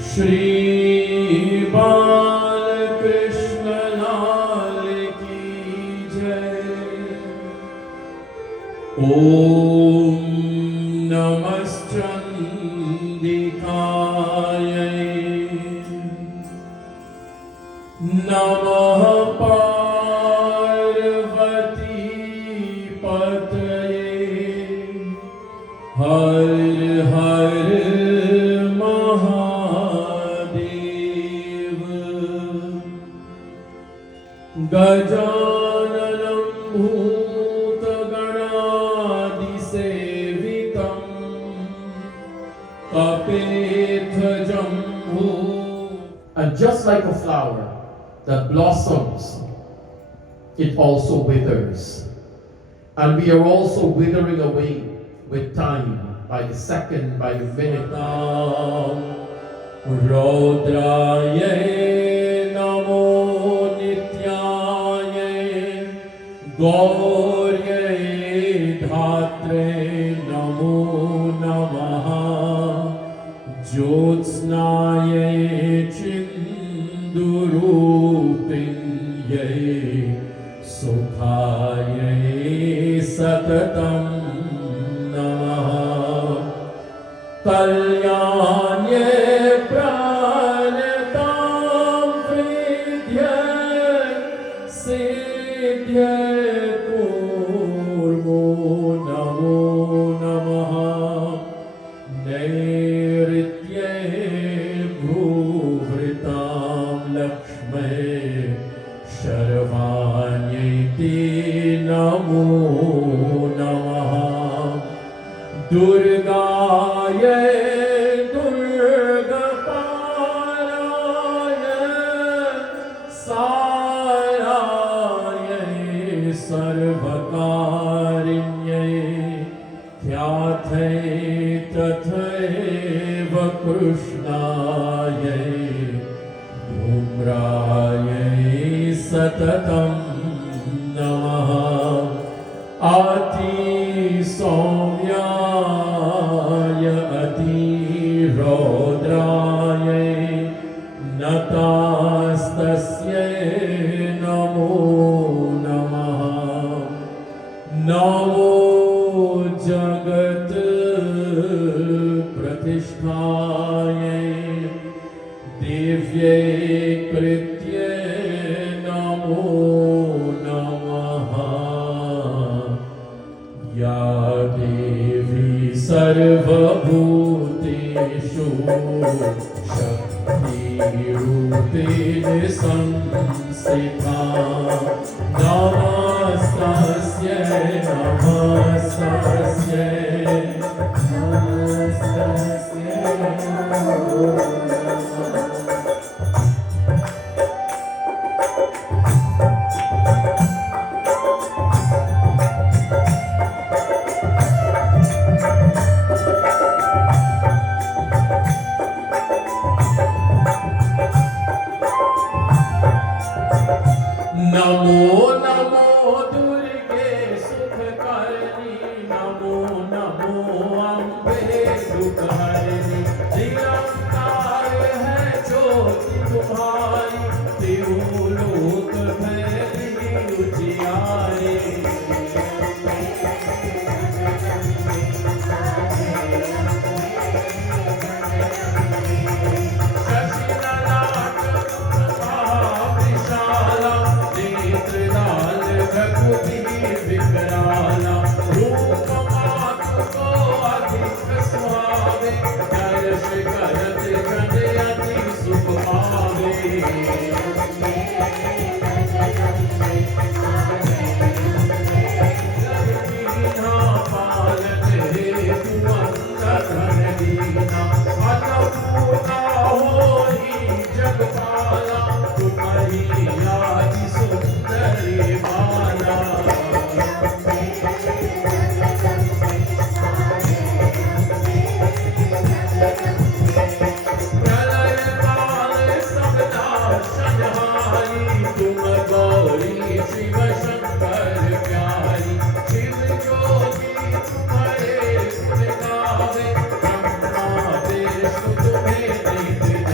श्री बाल कृष्ण लाल की जय। ओम नमश्चंदिकाय नमः पार्वती पतये हर हर गजाननं भूतगणादिसेवितं कपिध्वजम्भू. And just like a flower that blossoms, it also withers. And we are also withering away with time, by the second, by the minute. Rodraye namo गौर्ये धात्रे नमो नमः ज्योत्स्नायै चिन्दूरूपिण्यै सुखायै सततं नमः कल्याण्ये प्राणतां विद्ये सिद्ध्ये नमो नमः दुर्गाय दुर्गपालाय साराय सर्वकारिण्यै ख्यात्यै तथैव कृष्णायै धूम्रायै सततं नमः आर्ति सौम्याय अतिरौद्राय नतास्तस्यै नमो नमः नमो जगत् प्रतिष्ठायै दिव्यै कृत्यै नमो या देवी सर्वभूतेषु शक्तिरूपेण संस्थिता नमस्तस्यै नमस्तस्यै नमस्तस्यै नमो नमो नमो दुर्गे सुखकरणी नमो नमो अम्बे दुखहरणी निरंकार है ज्योति तुम्हारी त्रिलोक भैरी उजियारे विकराला रूप मातु को अधिक सुहावे दर्श करत जन अति सुख पावे दीना पालन हेतु अंतधन दीना अतपूर्णा होई जगपाला तुम्हारी आदि सुंदरी माला तुम गौरी शिव शंकर प्यारी शिव ज्योति तुम्हारे गुण गावे ब्रह्मा विष्णु तुम्हें नित्य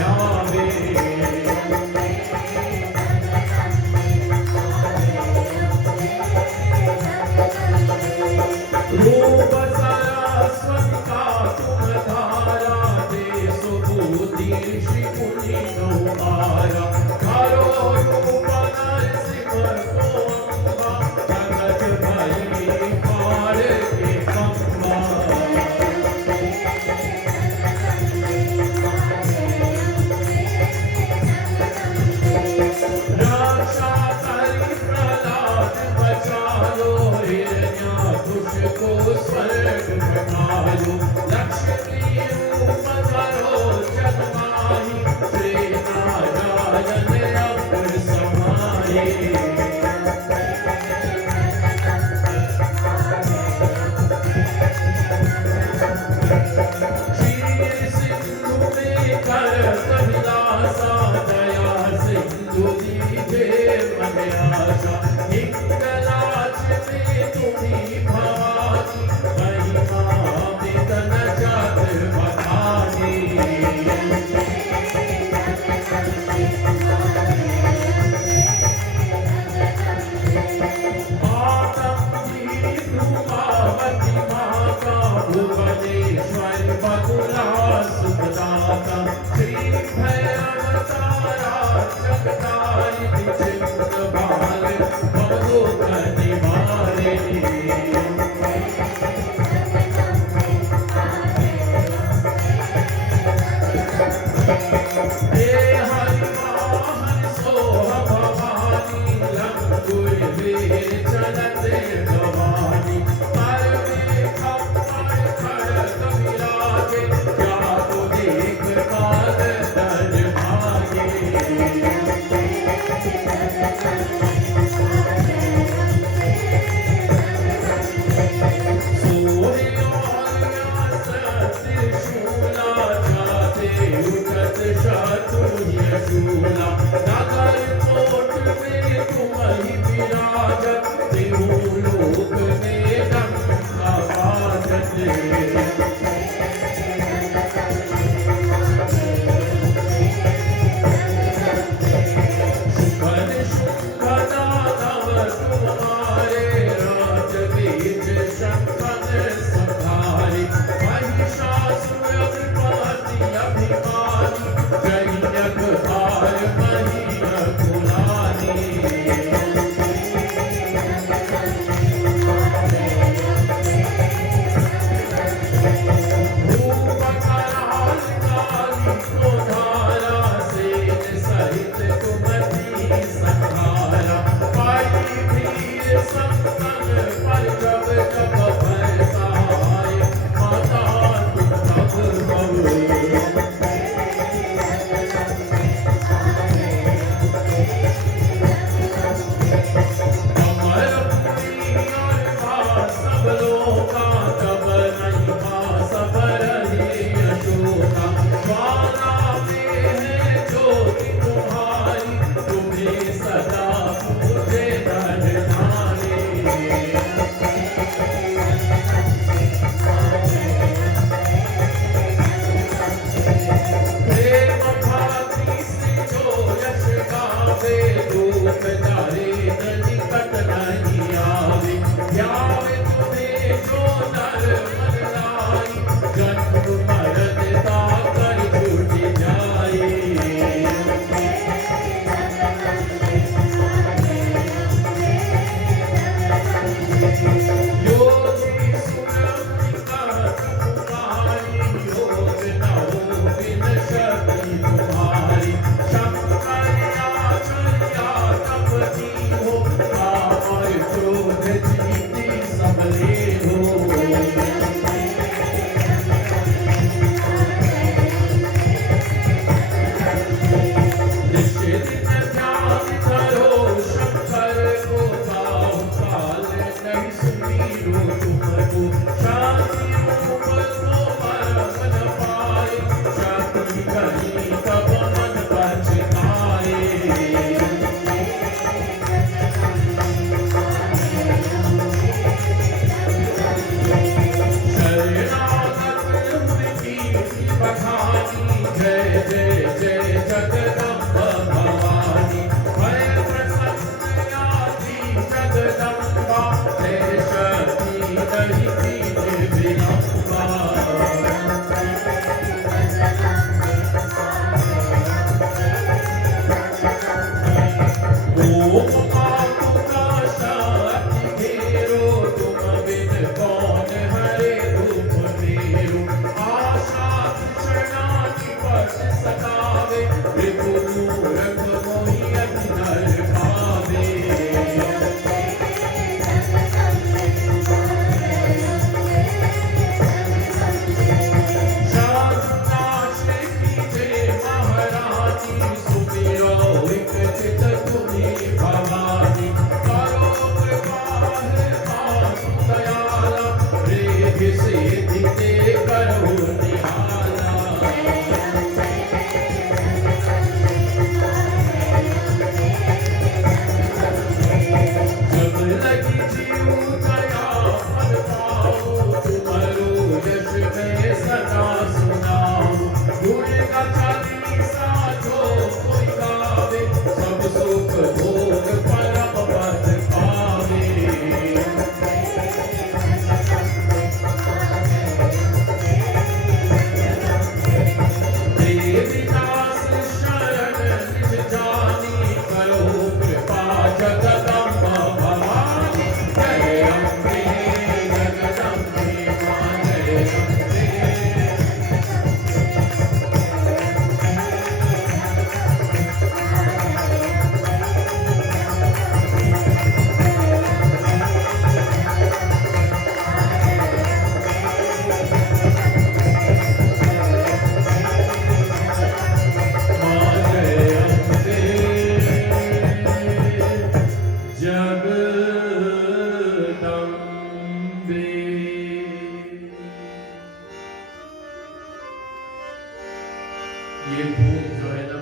ये धूम जो है ना,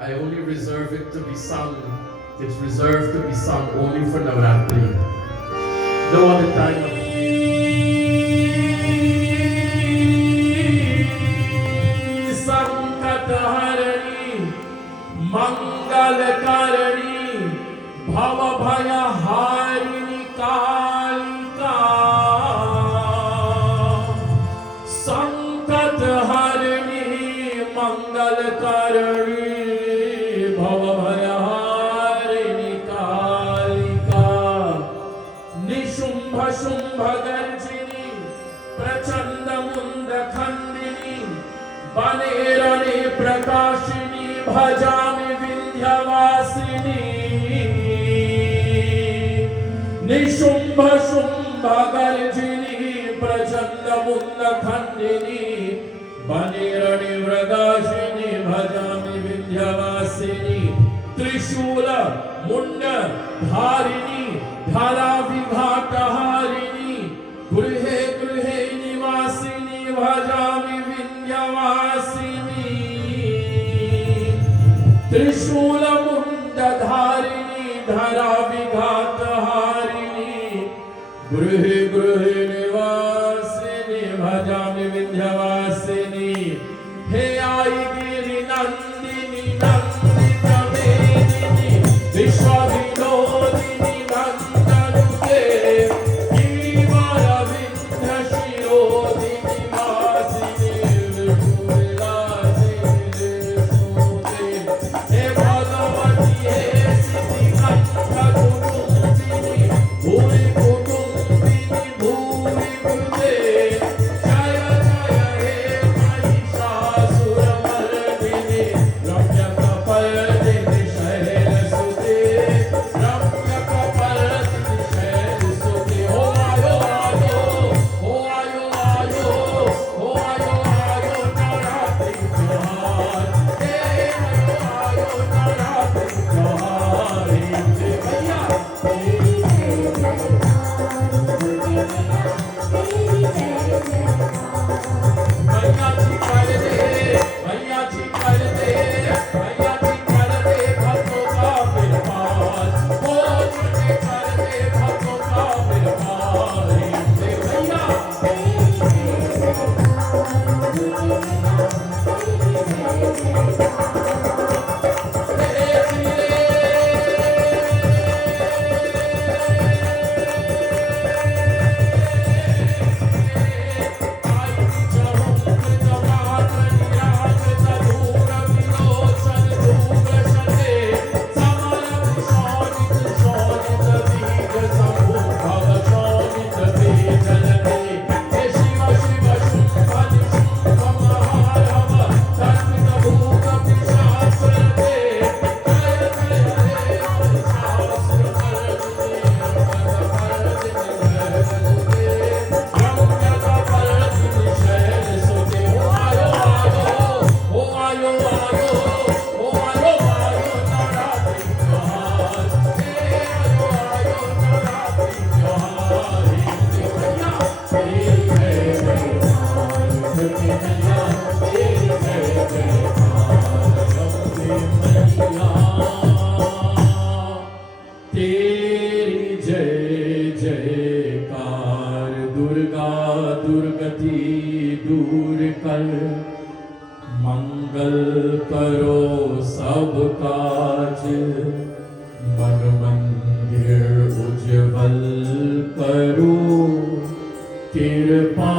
I only reserve it to be sung. It's reserved to be sung only for Navratri. No other time of the year. Sankat harani, mangal karani, bhava bhaya harini kalika. Sankat harani, mangal karani, bhava bhaya harini kalika. Nishumbha shumbha garjini, prachanda munda khandini, banerane prakashini, bhajami vindhyavasini. Nishumbha shumbha garjini, prachanda munda khandini, banerane prakashini, bhajami vindhyavasini. Trishula munda dharini, dhara vibhata harini, gruhe gruhe nivasini, bhajami vindhyavasini. Trishula munda dharini, dhara vibhata harini, gruhe gruhe nivasini, bhajami vindhyavasini. He ai giri nandini nandita vedini, vishwa vinodini nandanude, girivara vindhya shirodini vasini, vipulasini sude. He bhagavati he siddhi kantha kutumbini, bhuri kutumbini bhuri kude. Jaya jaya he mahishasuramardini, ramya kapaldini shailasude, ramya kapaldini shailasude. Oh ayo ayo, oh ayo ayo, oh ayo ayo Navratri tyohar. Hey ayo ayo Navratri tyohar. Hey भैया भैया जी कर दे, भैया जी कर दे, भैया जी कर दे भक्तों का बिरपाल, ओ झूठे कर दे भक्तों का बिरपाल। हे भैया तेरी जय जयकार, दुर्गा दुर्गति दूर कर, मंगल करो सब काज, मन मंदिर उज्जवल करो, कृपा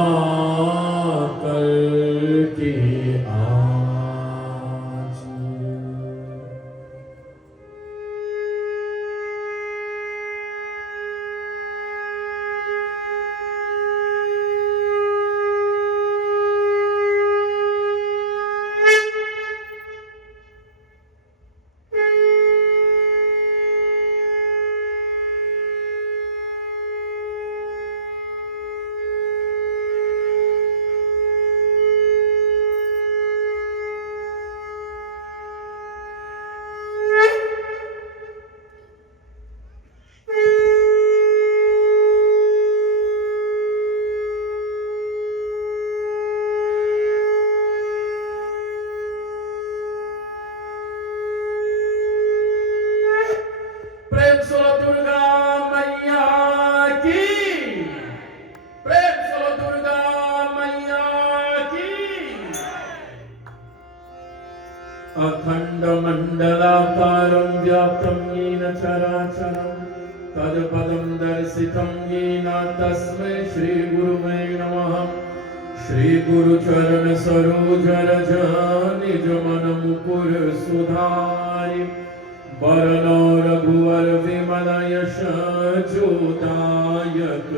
करके आज। अखण्डमण्डलाकारं व्याप्तं येन चराचरं तत्पदं दर्शितं येन तस्मै श्रीगुरुवे नमः। श्रीगुरुचरण सरोज रज निज मन मुकुर सुधारि वरनो रघुवर विमल यश जोदायक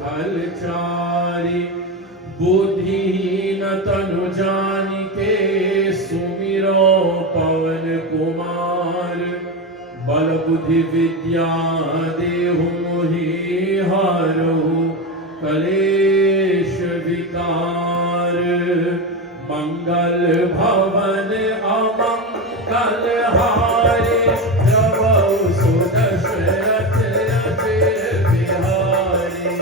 फलचारि बुद्धिहीन तनु जानिके सुमिरो पवन कुमार बल बुद्धि विद्या देहु मोहि हरहु कलेश विकार मंगल भवन अमंगल हारे प्रभु सुदशरथ अजय बिहारी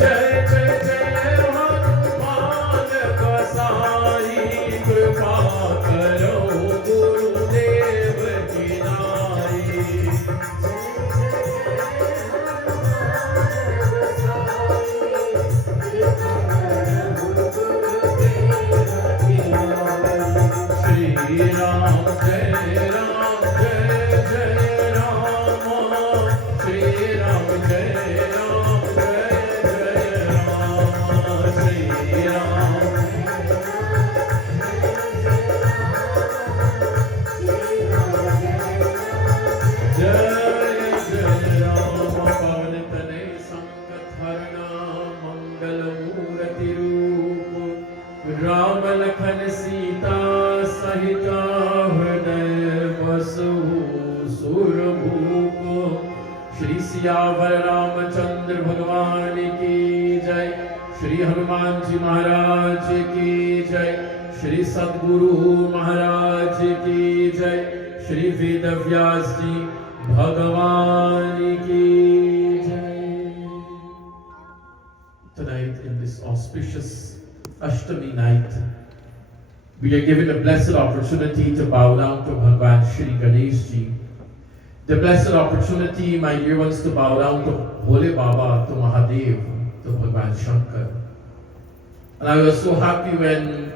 जय जय जय हनुमान गोसाई कृपा करो गुरुदेव की नाई। श्री राम जय राम जय जय राम श्री राम जय राम जय जय राम श्री राम जय जय राम पवन तनय संकट हरणा मंगल मूर्ति रूप राम लखन सीता सहित हृदय बसु सुरभूप। श्री सियावर रामचंद्र भगवान की जय। श्री हनुमान जी महाराज की जय। श्री सद्गुरु महाराज की जय। श्री वेद व्यास जी भगवान की जय। Tonight in this auspicious Ashtami night, we are given a blessed opportunity to bow down to Bhagwan Shri Ganesh Ji. The blessed opportunity, my dear ones, to bow down to Bhole Baba, to Mahadev, to Bhagwan Shankar. And I was so happy when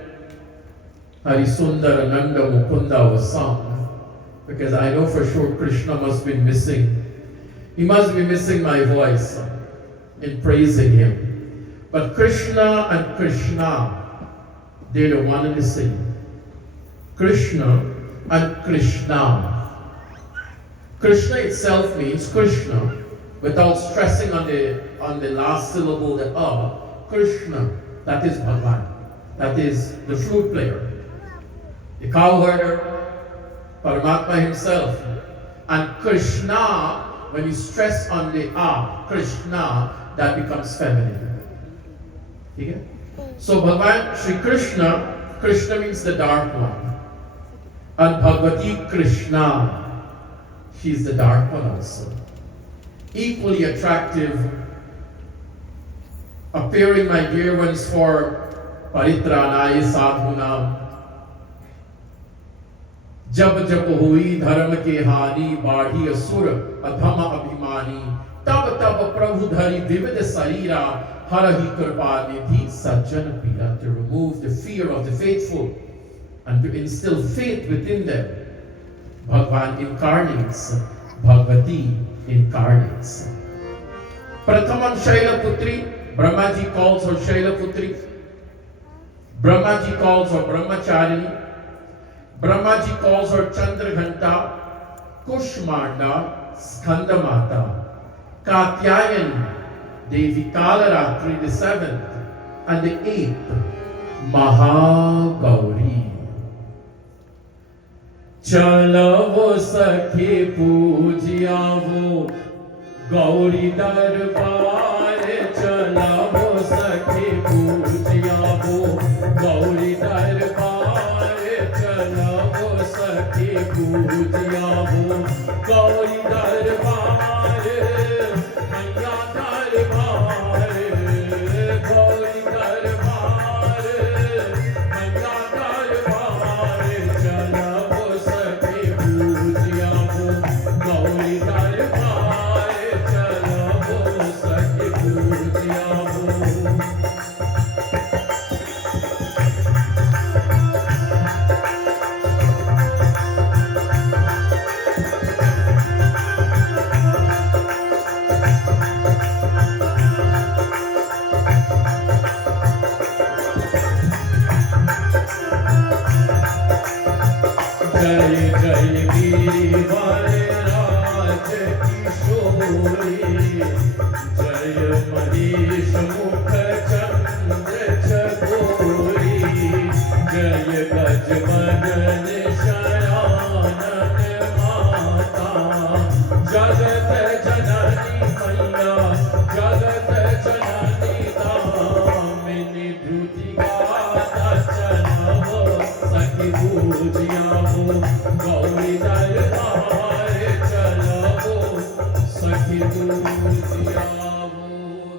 Harisundar Ananda Mukunda was sung, because I know for sure Krishna must be missing. He must be missing my voice in praising him. But Krishna and Krishna, they're the one and the same. Krishna and Krishna. Krishna itself means Krishna, without stressing on the last syllable, the Krishna, that is Bhagwan. That is the flute player, the cowherder, Paramatma himself. And Krishna, when you stress on the Krishna, that becomes feminine. Okay? So Bhagwan Shri Krishna, Krishna means the dark one. And Bhagavati Krishna, she's the dark one also. Equally attractive, appearing, my dear ones, for Paritranaya Sadhunam. जब जब हुई धर्म के हानि बाढ़ी असुर अधम अभिमानी तब तब प्रभु धरि विविध शरीरा हरहि कृपा निधि सज्जन पीड़ा. To remove the fear of the faithful and to instill faith within them, Bhagwan incarnates, Bhagavati incarnates. Prathamam Shailaputri, Brahmaji calls her Shailaputri. Brahmaji calls her Brahmacharini. Brahmaji calls her Chandraghanta, Kushmanda, Skandamata, Katyayani, Devi Kalaratri, the 7th, and the 8th, Mahagauri. Chalavo sakhe pujiyavo, Gauri darbar, chalavo sakhe pujiyavo, Gauri darbar. चलो सखी पूजियावो गौरी दरबार मैया दरबार गौरी दरबार मैया दरबार चलो सखी पूजियावो गौरी दरबार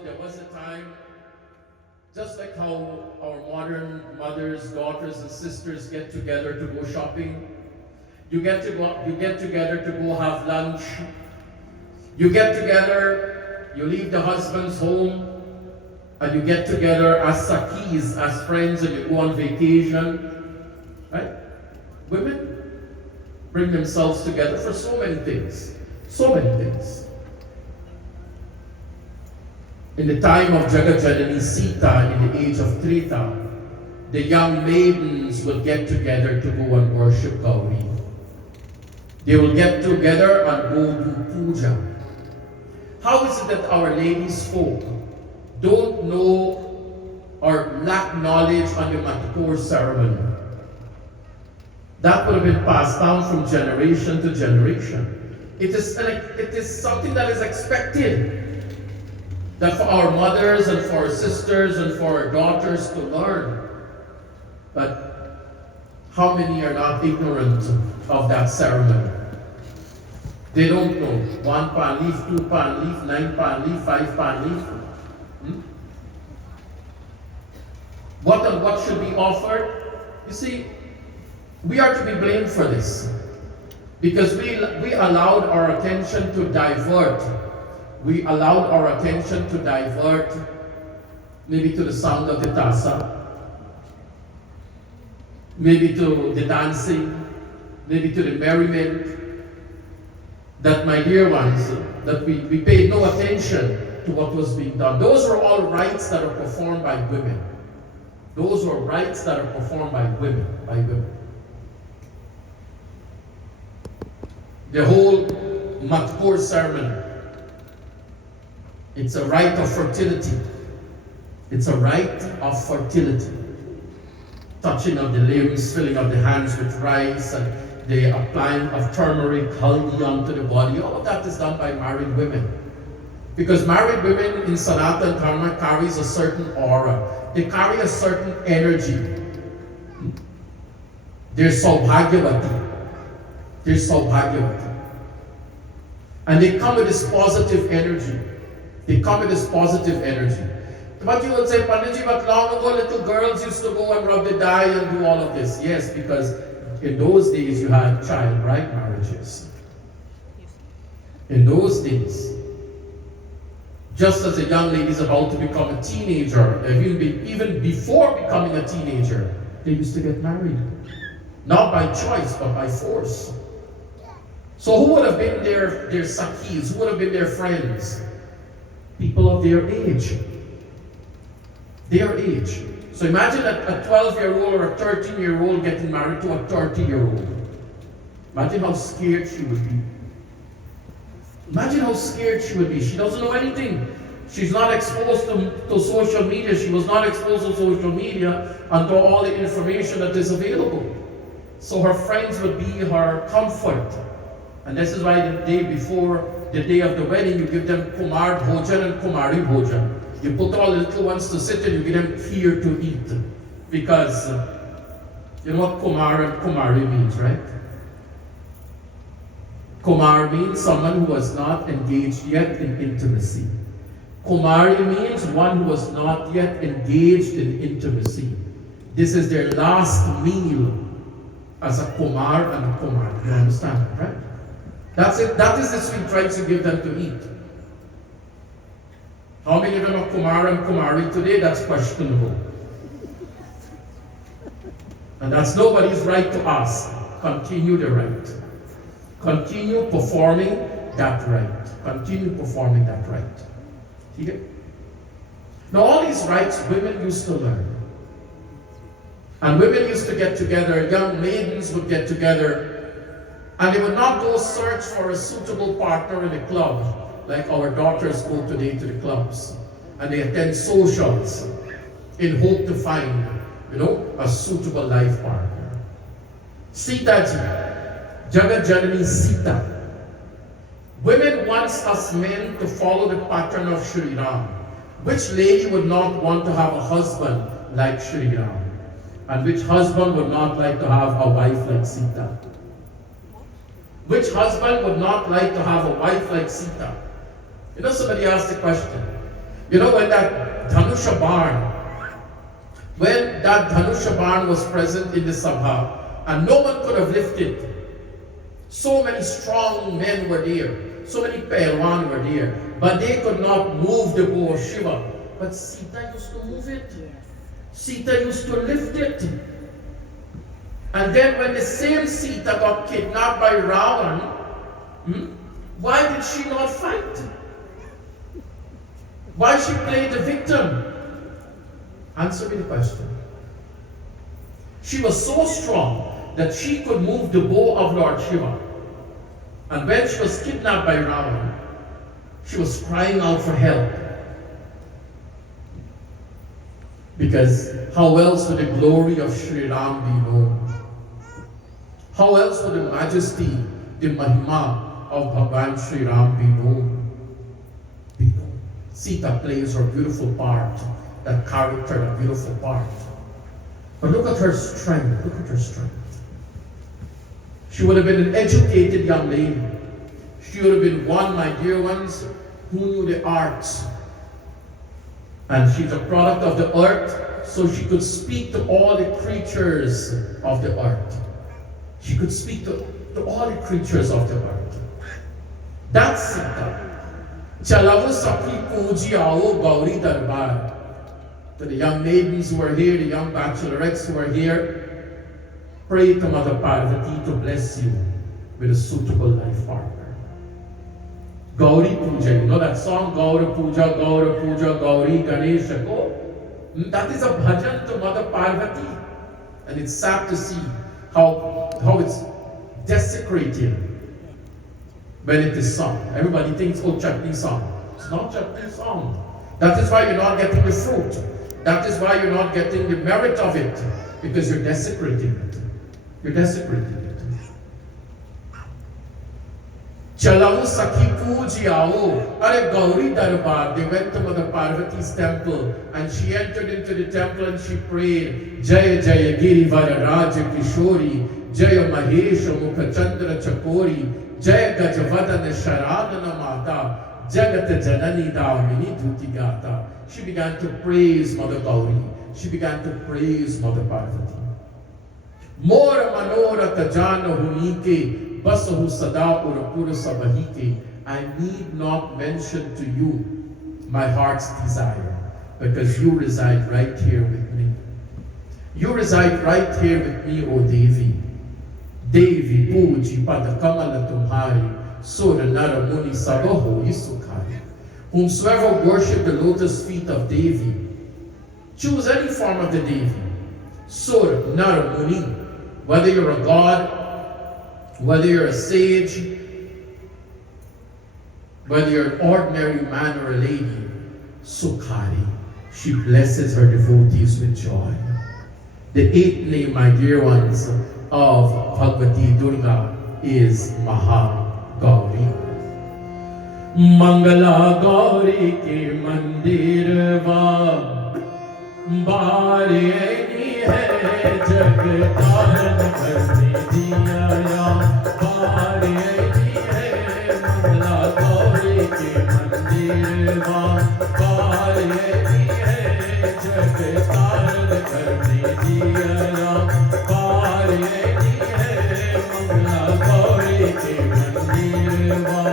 There was a time, just like how our modern mothers, daughters, and sisters get together to go shopping. You get together to go have lunch. You get together, you leave the husband's home, and you get together as sakis, as friends, and you go on vacation. Right? Women bring themselves together for so many things. So many things. In the time of Jagajanani Sita, in the age of Treta, the young maidens would get together to go and worship Gauri. They will get together and go do puja. How is it that our ladies folk don't know or lack knowledge on the Matukor ceremony? That would have been passed down from generation to generation. It is something that is expected, that for our mothers and for our sisters and for our daughters to learn. But how many are not ignorant of that ceremony? They don't know. 1 pan leaf, 2 pan leaf, 9 pan leaf, 5 pan leaf. What should be offered? You see, we are to be blamed for this, because we allowed our attention to divert. We allowed our attention to divert maybe to the sound of the tassa, maybe to the dancing, maybe to the merriment. That, my dear ones, that we paid no attention to what was being done. Those are all rites that are performed by women. Those are rites that are performed by women. The whole Matkor ceremony, it's a rite of fertility. It's a rite of fertility. Touching of the limbs, filling of the hands with rice, and the applying of turmeric, haldi onto the body. All of that is done by married women. Because married women in Sanatana Dharma carries a certain aura. They carry a certain energy. They're Saubhagyavati. They're Saubhagyavati. And they come with this positive energy. They come with this positive energy. But you would say, Panditji, but long ago little girls used to go and rub the dye and do all of this. Yes, because in those days you had child bride marriages. In those days, just as a young lady is about to become a teenager, even before becoming a teenager, they used to get married. Not by choice, but by force. So who would have been their sakis? Who would have been their friends? People of their age. Their age. So imagine a 12-year-old or a 13-year-old getting married to a 30-year-old. Imagine how scared she would be. Imagine how scared she would be. She doesn't know anything. She's not exposed to social media. She was not exposed to social media and to all the information that is available. So her friends would be her comfort. And this is why the day before the day of the wedding, you give them Kumar Bhojan and Kumari Bhojan. You put all the little ones to sit and you give them here to eat. Because you know what Kumar and Kumari means, right? Kumar means someone who was not engaged yet in intimacy. Kumari means one who was not yet engaged in intimacy. This is their last meal as a Kumar and a Kumari. You understand, right? That's it. That is the sweet rites you give them to eat. How many of them are Kumar and Kumari today? That's questionable. And that's nobody's right to ask. Continue the rite. Continue performing that rite. Continue performing that rite. Okay? Now all these rites women used to learn. And women used to get together, young maidens would get together And they would not go search for a suitable partner in a club, like our daughters go today to the clubs. And they attend socials in hope to find, a suitable life partner. Sita ji, Jagat Janani Sita. Women wants us men to follow the pattern of Sri Ram. Which lady would not want to have a husband like Sri Ram? And which husband would not like to have a wife like Sita? Which husband would not like to have a wife like Sita? Somebody asked the question. When that Dhanusha Barn was present in the Sabha, and no one could have lifted. So many strong men were there. So many Pailwan were there. But they could not move the bow of Shiva. But Sita used to move it. Sita used to lift it. And then when the same Sita got kidnapped by Ravan, why did she not fight? Why she played the victim? Answer me the question. She was so strong that she could move the bow of Lord Shiva. And when she was kidnapped by Ravan, she was crying out for help. Because how else would the glory of Sri Ram be known? How else would the majesty, the Mahima of Bhagavan Sri Ram be known? Sita plays her beautiful part, that character, a beautiful part. But look at her strength, look at her strength. She would have been an educated young lady. She would have been one, my dear ones, who knew the arts. And she's a product of the earth, so she could speak to all the creatures of the earth. She could speak to all the creatures of the earth. That's Sita. Chalavu Sakhi Puji Ao Gauri Darbar. To the young maidens who are here, the young bachelorettes who are here, pray to Mother Parvati to bless you with a suitable life partner. Gauri Puja, you know that song, Gauri Puja, Gauri Ganesha. That is a bhajan to Mother Parvati. And it's sad to see how it's desecrated when it is sung. Everybody thinks, chutney song. It's not chutney song. That is why you're not getting the fruit. That is why you're not getting the merit of it. Because you're desecrating it. You're desecrating it. Chalavu Sakhi Puji Ao. Are Gauri Darbar. They went to Mother Parvati's temple and she entered into the temple and she prayed, Jaya Jaya Girivara Raja Kishori, Jaya Mahesha Mukha Chandra Chakori, Jaya Gajavadana Sharadana Mata, Jagat Janani Davini Dhutigata. She began to praise Mother Gauri. She began to praise Mother Parvati. Mora Manora Tajana Hunike, Basahu Sada Urapura Sabahike. I need not mention to you my heart's desire, because you reside right here with me. You reside right here with me, O Devi. Devi Puji Padakamala Tumhari, Sura Nara Muni Sabaho Isukhari. Whomsoever worship the lotus feet of Devi, choose any form of the Devi. Sur Nara Muni, whether you're a god, whether you're a sage, whether you're an ordinary man or a lady, Sukhari, she blesses her devotees with joy. The eighth name, my dear ones, of Bhagavati Durga is Maha Gauri. Mangala Gauri ke mandir va baari hai jag taran karne diya ya baari hai Mangala Gauri ke mandir va baari hai jag taran karne diya ya baari hai Mangala Gauri ke mandir va.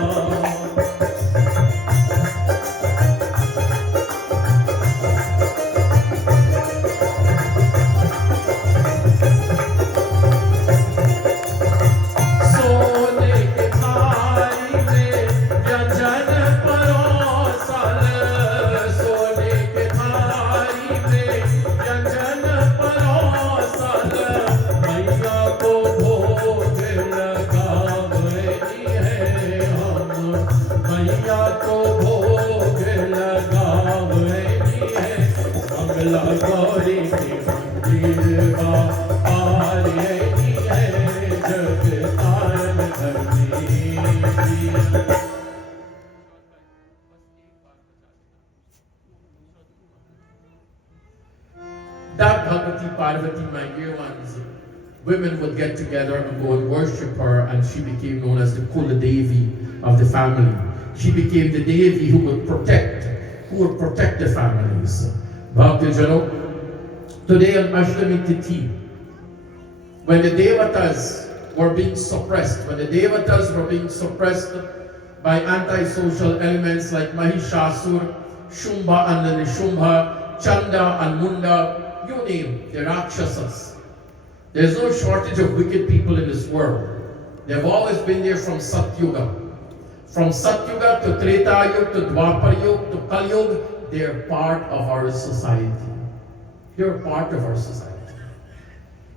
That Bhagavati Parvati, my dear ones, women would get together and go and worship her, and she became known as the Kula Devi of the family. She became the Devi who would protect the families. Bhakti Jano, today on Ashtami Tithi, when the Devatas were being suppressed, by antisocial elements like Mahishasur, Shumba and Nishumba, Chanda and Munda, you name the Rakshasas. There's no shortage of wicked people in this world. They've always been there from Satyuga. From Satyuga to Treta Yuga to Dwapar Yuga to Kali Yuga, they're part of our society. They're part of our society.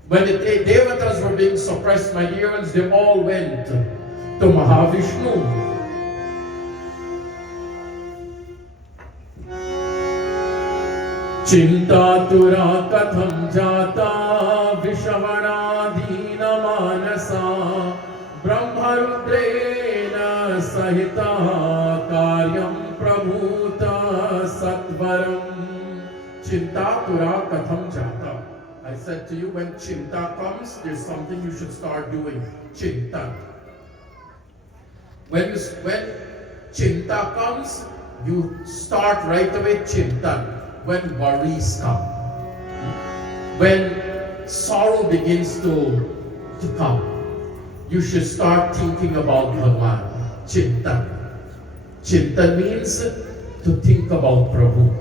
When the Devatas were being suppressed, my dear ones, they all went to Mahavishnu. Chintatura katham jata vishavanadhina manasa brahmarudrena sahita karyam prabhuta satvaram. Chintatura katham jata. I said to you, when chinta comes, there's something you should start doing. Chinta. When chinta comes, you start right away chintan. When worries come, when sorrow begins to come, you should start thinking about Bhagwan. Chintan. Chintan means to think about Prabhu.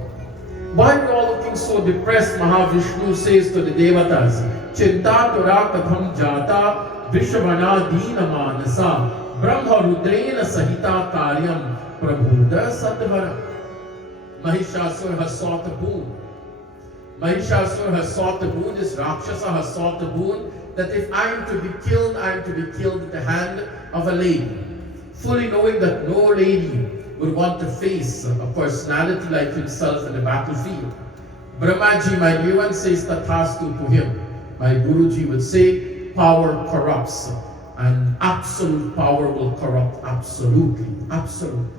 Why are you all looking so depressed? Mahavishnu says to the Devatas, Chinta tura katham jata vishvana dina manasa brahma rudrena sahita karyam prabhuda satvara. Mahishasur has sought a boon. This Rakshasa has sought a boon that if I am to be killed, I am to be killed at the hand of a lady. Fully knowing that no lady would want to face a personality like himself in the battlefield. Brahmaji, my dear one, says Tathastu to him. My Guruji would say, power corrupts, and absolute power will corrupt absolutely. Absolutely.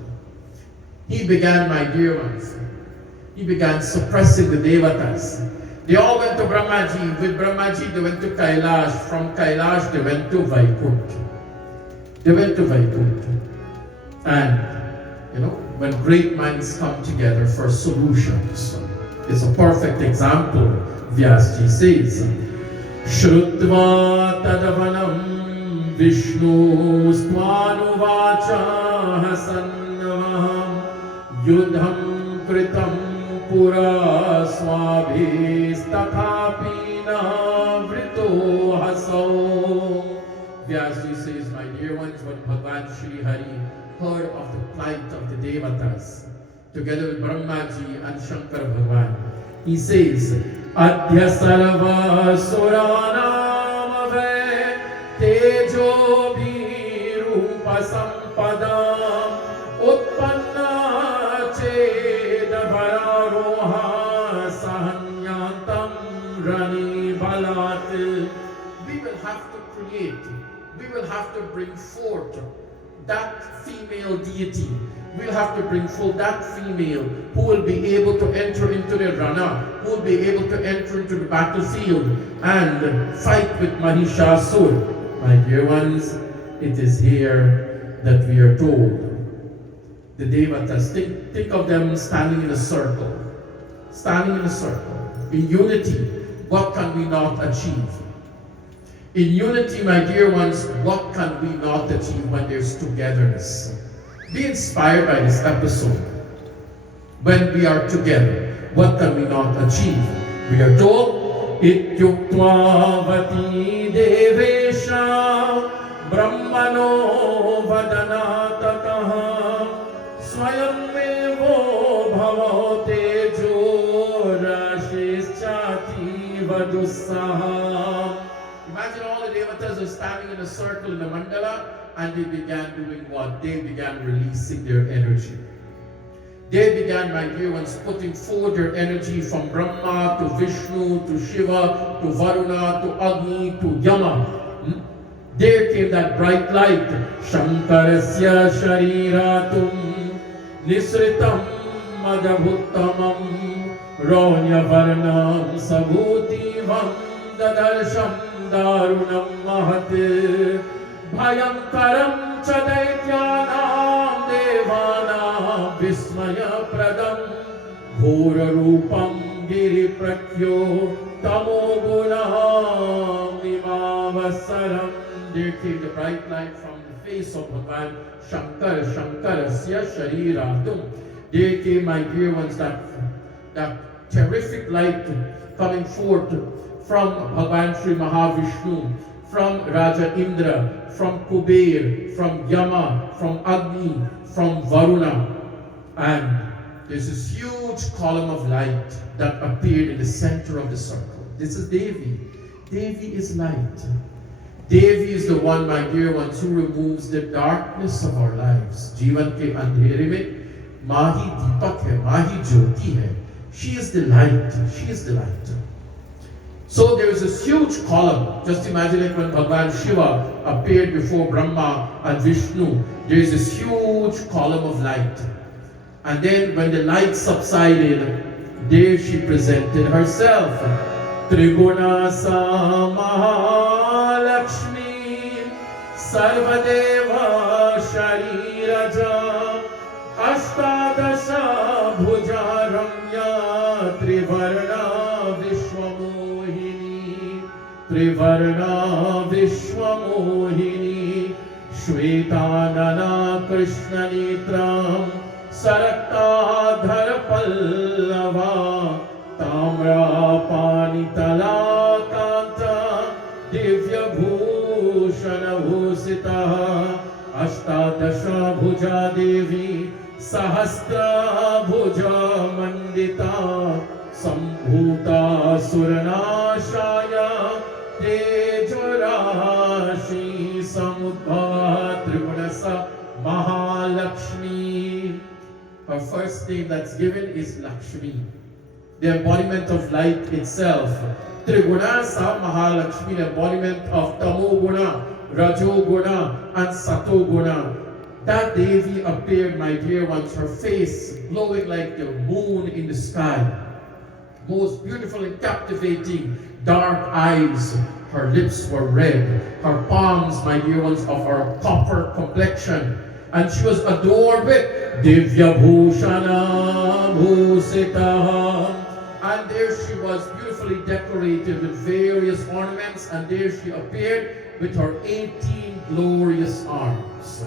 He began, my dear ones, he began suppressing the Devatas. They all went to Brahmaji. With Brahmaji, they went to Kailash. From Kailash, they went to Vaikuntha. And, when great minds come together for solutions, it's a perfect example. Vyasji says, Shrutva tadavanam Vishnu stvanuvacha hasannavaham Yudham kritam pura swabhis tathapina vrito hasau. Vyasji says, my dear ones, when Bhagwan Shri Hari heard of the plight of the Devatas, together with Brahmaji and Shankar Bhagwan, he says, Adhya sarva suranam ave tejo bhirupa sampadam utpanna chedavararoha sahanyatam rani balat. We will have to bring forth that female deity. We'll have to bring forth that female who will be able to enter into the rana, who will be able to enter into the battlefield and fight with Mahishasur. My dear ones, it is here that we are told the Devatas, think of them standing in a circle. In unity, what can we not achieve? In unity, my dear ones, what can we not achieve when there's togetherness? Be inspired by this episode. When we are together, what can we not achieve? We are told, Ityuktva-vati devesha brahmano vadanatataha swayam mevo bhavo tejo rashischati vadussaha. Imagine all the Devatas are standing in a circle in the mandala, and they began doing what? They began releasing their energy. They began, my dear ones, putting forth their energy from Brahma to Vishnu to Shiva to Varuna to Agni to Yama. There came that bright light. Shankarasya shariratum nisritam madabhuttamam Varnam sabhutivam dadarsham darunam mahat bhayankaram chadaityanam devanam vismaya pradam ghora rupam giri prakyo tamo gunam nimavasaram. There came the bright light from the face of Bhagavan Shankara, Shankarasya shariratum. There came, my dear ones, that terrific light coming forth from Bhagavan Sri Mahavishnu, from Raja Indra, from Kuber, from Yama, from Agni, from Varuna. And there's this huge column of light that appeared in the center of the circle. This is Devi. Devi is light. Devi is the one, my dear ones, who removes the darkness of our lives. Jivan ke andhere mein mahi deepak hai, mahi jyoti hai. She is the light. She is the light. So there is this huge column. Just imagine it when Bhagavan Shiva appeared before Brahma and Vishnu. There is this huge column of light. And then when the light subsided, there she presented herself. Triguna Mahalakshmi Sarvadeva Shariraja Ashtadasha Bhuja Ramya Trivarna Vishwamohini Trivarna Vishwamohini Shvetanana Krishna Nitram Sarakta Dhara Pallava Tamra Panitala Kanta Divya Bhushana Bhusita Ashtadasha Bhuja Devi Sahasra Bhuja Mandita Sambhuta Suranashaya Tejarashi Samudbhava Tripunasa Mahalakshmi. Her first name that's given is Lakshmi, the embodiment of light itself. Triguna Sa Mahalakshmi, the embodiment of Tamo Guna, Rajo Guna, and Sato Guna. That Devi appeared, my dear ones, her face glowing like the moon in the sky. Most beautiful and captivating dark eyes. Her lips were red. Her palms, my dear ones, of her copper complexion. And she was adored with Divya Bhushana Bhusita. And there she was, beautifully decorated with various ornaments, and there she appeared with her 18 glorious arms.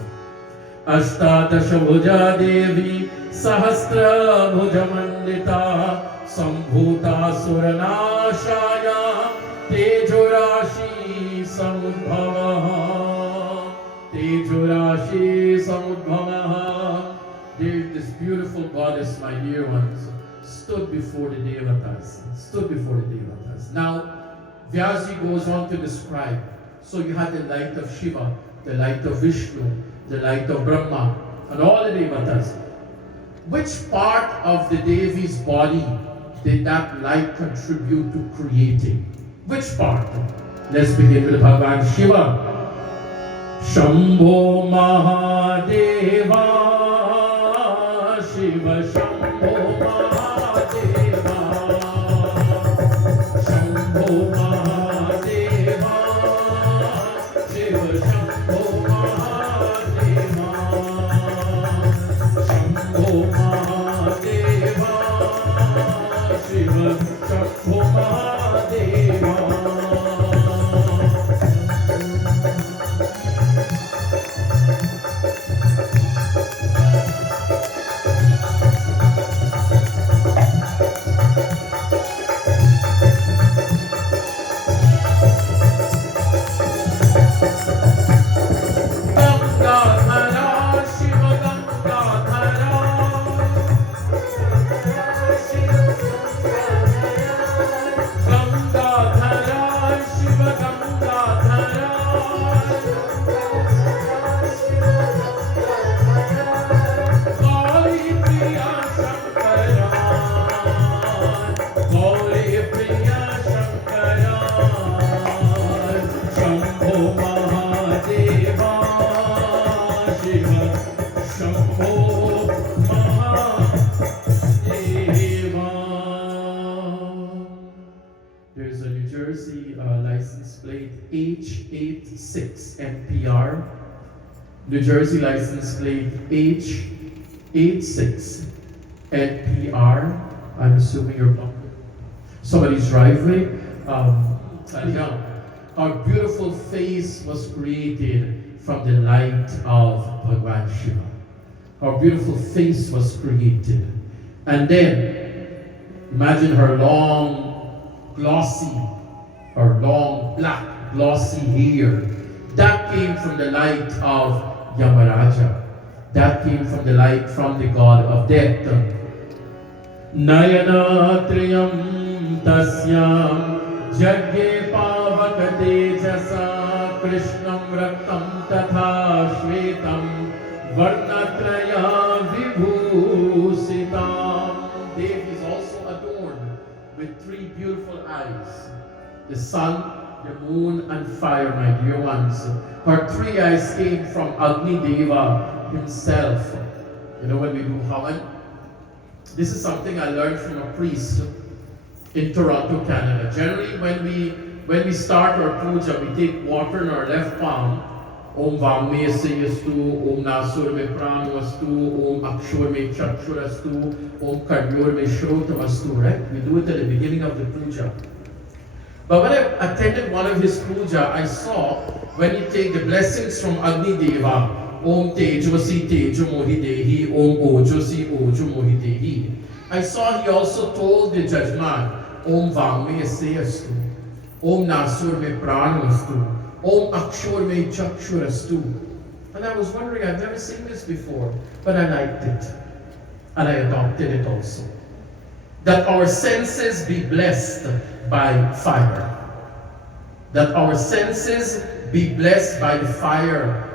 Ashtadasha Bhuja Devi Sahasra Bhuja Mandita Sambhuta Suranashaya Tejurashi Samudbhava Tejurashi Samudbhava. There, this beautiful goddess, my dear ones, stood before the Devatas. Now, Vyasji goes on to describe. So you had the light of Shiva, the light of Vishnu, the light of Brahma, and all the Devatas. Which part of the Devi's body did that light contribute to creating? Which part? Let's begin with Bhagavan Shiva. Shambho Mahadeva Shiva Shambho Mahadeva Shambho Mahadeva Shiva Shambho Mahadeva Shambho Mahadeva Shiva Shambho Mahadeva. H86 NPR, New Jersey license plate H86 NPR. I'm assuming you're blocking somebody's driveway. Yeah. Our beautiful face was created from the light of Bhagwan Shiva. Our beautiful face was created. And then, imagine her long, glossy, or long, black, glossy hair. That came from the light of Yamaraja. That came from the light from the god of death. Nayanatriyam tasyam jagye pavakate jasa krishnam raktam tatha shvetam varnatraya vibhusitam. Devi is also adorned with three beautiful eyes. The sun, the moon, and fire, my dear ones. Her three eyes came from Agni Deva himself. You know, when we do Havan, this is something I learned from a priest in Toronto, Canada. Generally, when we start our puja, we take water in our left palm. Om Vangme Yastu, Om Nasur Me Pranastu, Om Akshur Me Chakshurastu, Om Karnur Me Shrotamastu, right? We do it at the beginning of the puja. But when I attended one of his puja, I saw when you take the blessings from Agni Deva, Om Tejvasi Tejo Mohidehi, Om Ojosi Ojo Mohidehi. I saw he also told the judgment, Om Vangme Yastu, Om Nasur Me Pranastu, Om Akshur Me Chakshurastu. And I was wondering, I've never seen this before, but I liked it. And I adopted it also. That our senses be blessed by fire. That our senses be blessed by the fire.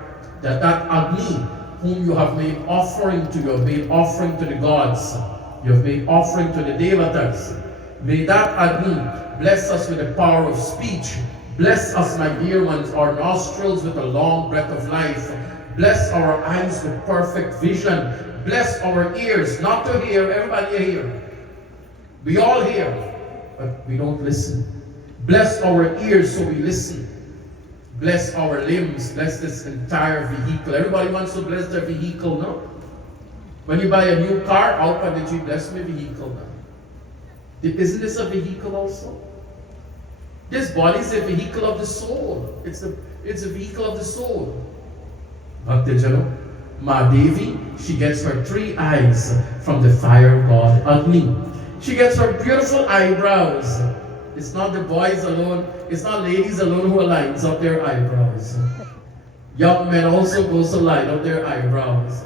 That Agni, whom you have made offering to, you have made offering to the gods, you have made offering to the Devatas. May that Agni bless us with the power of speech. Bless us, my dear ones, our nostrils with a long breath of life. Bless our eyes with perfect vision. Bless our ears, not to hear, everybody hear. We all hear, but we don't listen. Bless our ears so we listen. Bless our limbs, bless this entire vehicle. Everybody wants to bless their vehicle, no? When you buy a new car, how can you bless my vehicle now? Isn't this a vehicle also? This body is a vehicle of the soul. It's a vehicle of the soul. Bhaktijano, Ma Devi, she gets her three eyes from the fire god Agni. She gets her beautiful eyebrows. It's not the boys alone, it's not ladies alone who lines up their eyebrows. Young men also go to line up their eyebrows.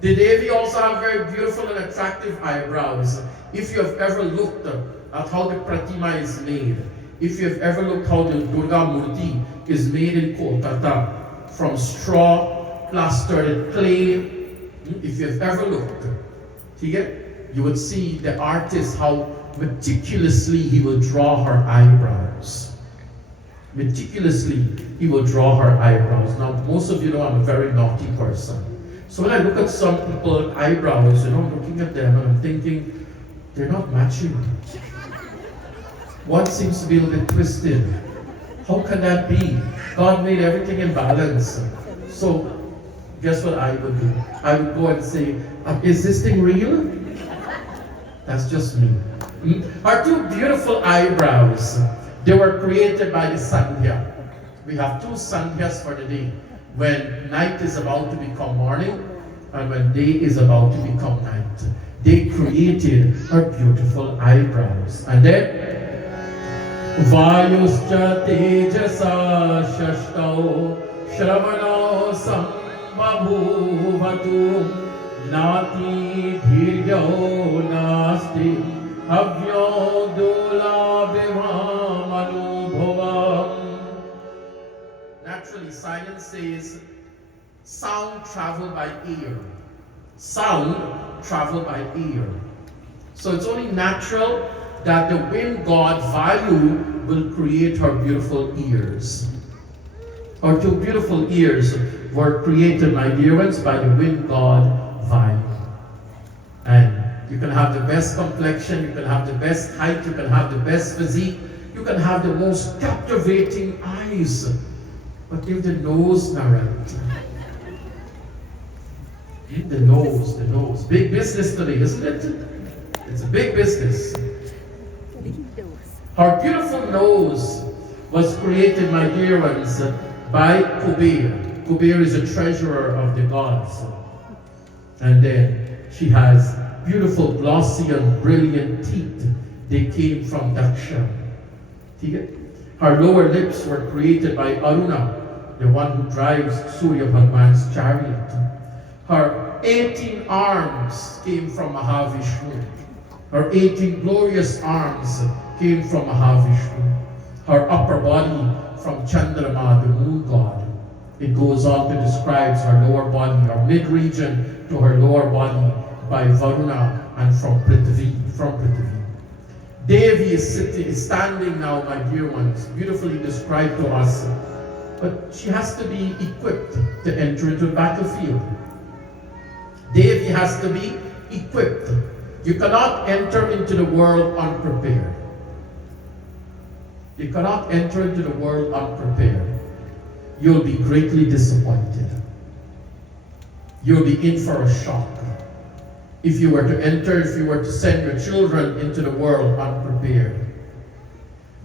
The Devi also have very beautiful and attractive eyebrows. If you have ever looked at how the Pratima is made, if you have ever looked how the Durga Murti is made in Kolkata from straw plastered in clay, if you have ever looked, you would see the artist how meticulously he will draw her eyebrows. Meticulously he will draw her eyebrows. Now most of you know I'm a very naughty person. So when I look at some people's eyebrows, I'm looking at them and I'm thinking, they're not matching. One seems to be a little bit twisted. How can that be? God made everything in balance. So guess what I would do? I would go and say, is this thing real? That's just me. Our two beautiful eyebrows, they were created by the Sandhya. We have two Sandhyas for the day. When night is about to become morning and when day is about to become night. They created her beautiful eyebrows. And then Vayuscha Tejasa Shashtau Shravano Sambhabhuvatu Nati Dhiryo Nasti Avyo Dulabhivam Anubhavam. Naturally, science says sound travel by ear. Sound travel by ear. So it's only natural that the wind god Vayu will create her beautiful ears. Our two beautiful ears were created, my dear ones, by the wind god Vayu. And you can have the best complexion, you can have the best height, you can have the best physique, You can have the most captivating eyes, but if the nose not right. The nose. Big business today, isn't it? It's a big business. Her beautiful nose was created, my dear ones, by Kuber. Kuber is a treasurer of the gods. And then she has beautiful, glossy, and brilliant teeth. They came from Daksha. Her lower lips were created by Aruna, the one who drives Surya Bhagwan's chariot. Her 18 arms came from Mahavishnu. Her 18 glorious arms came from Mahavishnu. Her upper body from Chandrama, the moon god. It goes on to describe her lower body, or mid-region to her lower body, by Varuna and from Prithvi. Devi is standing now, my dear ones, beautifully described to us. But she has to be equipped to enter into the battlefield. Devi has to be equipped. You cannot enter into the world unprepared. You cannot enter into the world unprepared. You'll be greatly disappointed. You'll be in for a shock. If you were to send your children into the world unprepared.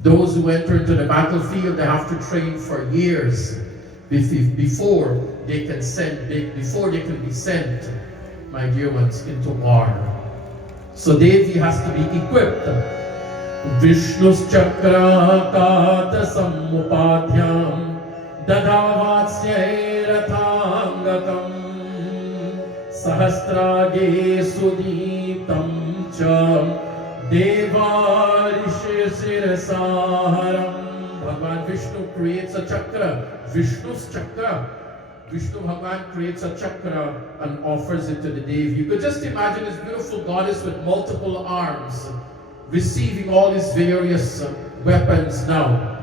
Those who enter into the battlefield, they have to train for years before they can be sent, my dear ones, into war. So Devi has to be equipped. Vishnu's chakra kata sammupadhyam dadavatsya rathangakam sahasrage sudiptam cha devarish sirasaharam. Bhagwan Vishnu creates a chakra. Vishnu's chakra. Vishnu Bhagwan creates a chakra and offers it to the Devi. You could just imagine this beautiful goddess with multiple arms, receiving all these various weapons now.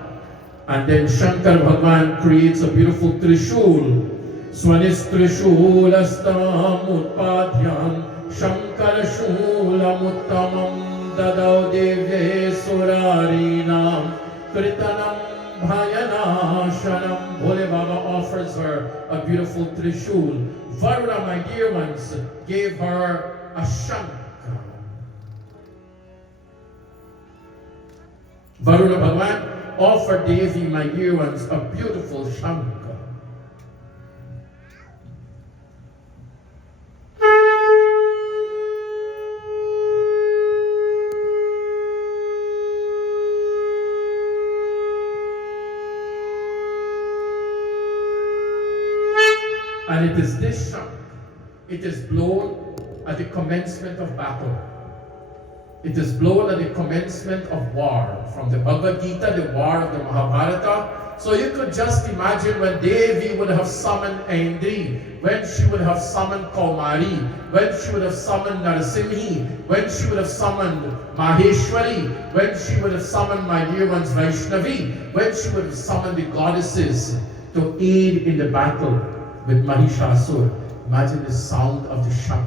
And then Shankar Bhagwan creates a beautiful Trishul. Swanis Trishul astam utpadhyam Shankar Shulam uttamam dadau devye surarinam kritanam Bhayanashanam. Bhole Baba offers her a beautiful Trishul. Varuna, my dear ones, gave her a Shankar. Varuna Bhagwan offered Devi, my dear ones, a beautiful Shankar. And it is this Shankar, it is blown at the commencement of battle. It is blown at the commencement of war. From the Bhagavad Gita, the war of the Mahabharata. So you could just imagine when Devi would have summoned Aindri, when she would have summoned Kaumari, when she would have summoned Narasimhi, when she would have summoned Maheshwari, when she would have summoned, my dear ones, Vaishnavi, when she would have summoned the goddesses to aid in the battle with Mahishasur. Imagine the sound of the Shank.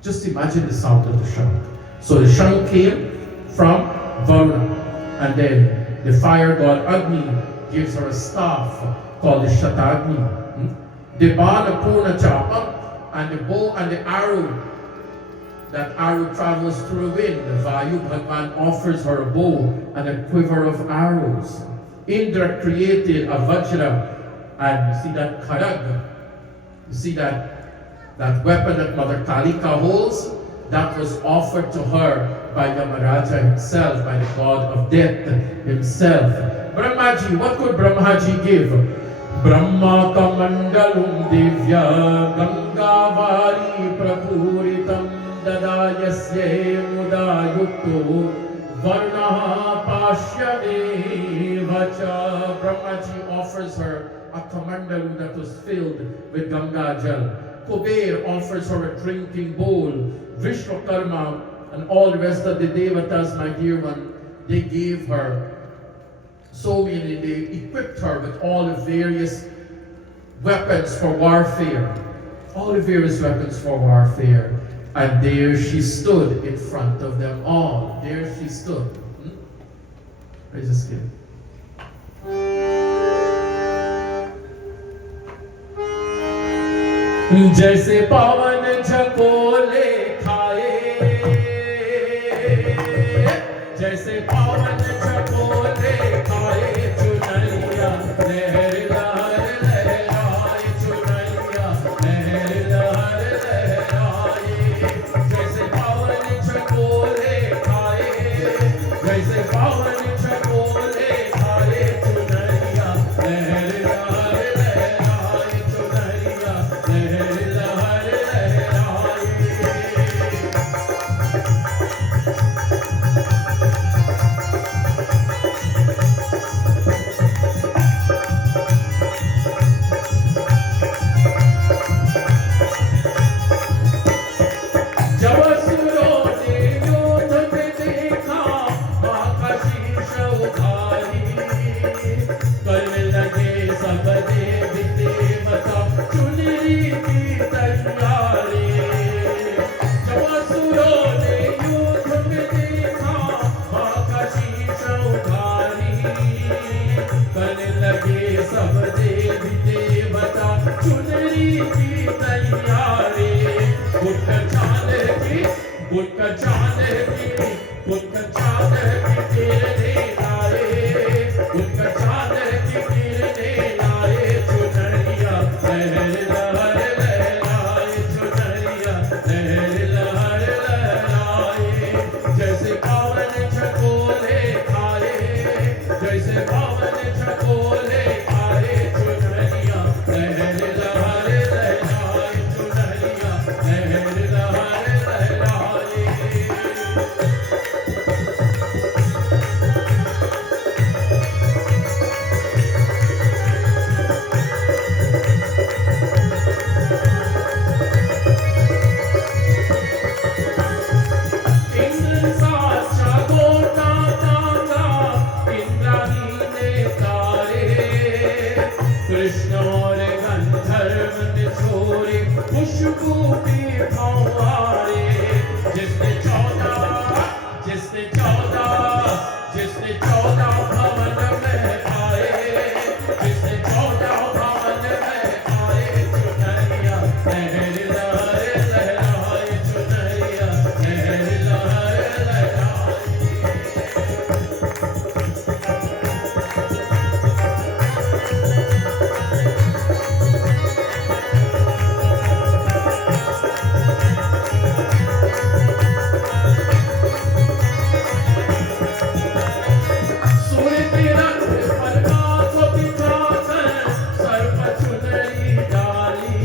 Just imagine the sound of the Shank. So the Shank came from Varuna, and then the fire god Agni gives her a staff called the Shatagni. The Bana Purna Chapa, and the bow and the arrow, that arrow travels through the wind. The Vayu Bhagwan offers her a bow and a quiver of arrows. Indra created a Vajra, and you see that Kharag, you see that weapon that Mother Kalika holds, that was offered to her by Yamaraja himself, by the god of death himself. Brahmaji, what could Brahmaji give? Brahma kamandalum divya gangavari prapuritam dadayasye mudayukto varnaha pashyade vacha. Brahmaji offers her a kamandalu that was filled with Ganga Jal. Kuber offers her a drinking bowl. Vishwakarma and all the rest of the devatas, my dear one, they gave her so many, they equipped her with all the various weapons for warfare. All the various weapons for warfare. And there she stood in front of them all. There she stood. Praise His King. जैसे पावन झकोले खाए, जैसे पावन झकोले खाए, चुनरिया लहर लहर लहराए, चुनरिया लहर लहर लहराए। जैसे पावन झकोले खाए, जैसे पावन झकोले खाए, चुनरिया लहर लहर लहराए, चुनरिया लहर लहर लहराए। जब असुरों ने युद्ध में देखा माँ का शीश उखाड़ी, करने लगे सब देवी देवता चुनरी की तैयारी। जब असुरों ने युद्ध में देखा माँ का शीश उखाड़ी, करने लगे सब देवी देवता चुनरी की तैयारी। उठकर चांद की, उठकर चांद की, उठकर चांद की किरने लाए, उठकर चांद की किरने लाए, चुनरिया लहर लहर लहराए, चुनरिया लहर लहर लहराए। जैसे पावन झकोले खाए, जैसे पावन झकोले खाए, चुनरिया लहर लहर लहराए, चुनरिया लहर लहर लहराए। इंद्र साचा गोटा तांगा, इंद्राणी ने तारे, कृष्ण और गंधर्व ने छोड़े खुशबू के फव्वारे। जिसने 14 भवन में आए, जिसने 14 भवन में आए, चुनरिया लहर लहर लहराए, चुनरिया लहर लहर लहराए। सूर्य के रंग पर नाथ बिछाकर सर पर चुनरी डाली,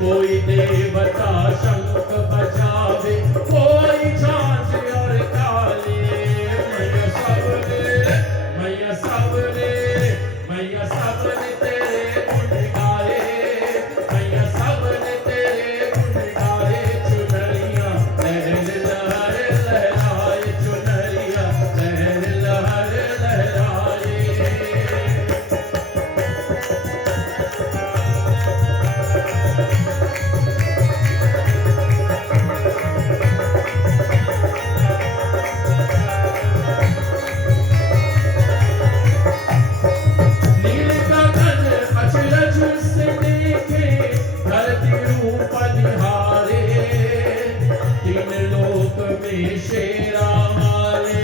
कोई देवता शंख बजावे, कोई झांझ और ताली। मैया सबने, मैया सबने, मैया सबने तेरे गुण गाए, मैया सबने तेरे गुण गाए, चुनरिया लहर लहर लहराए, चुनरिया लहर लहर लहराए। नील गगन अचरज से देखे, धरती रूप निहारे, तीन लोक में शेरा वाले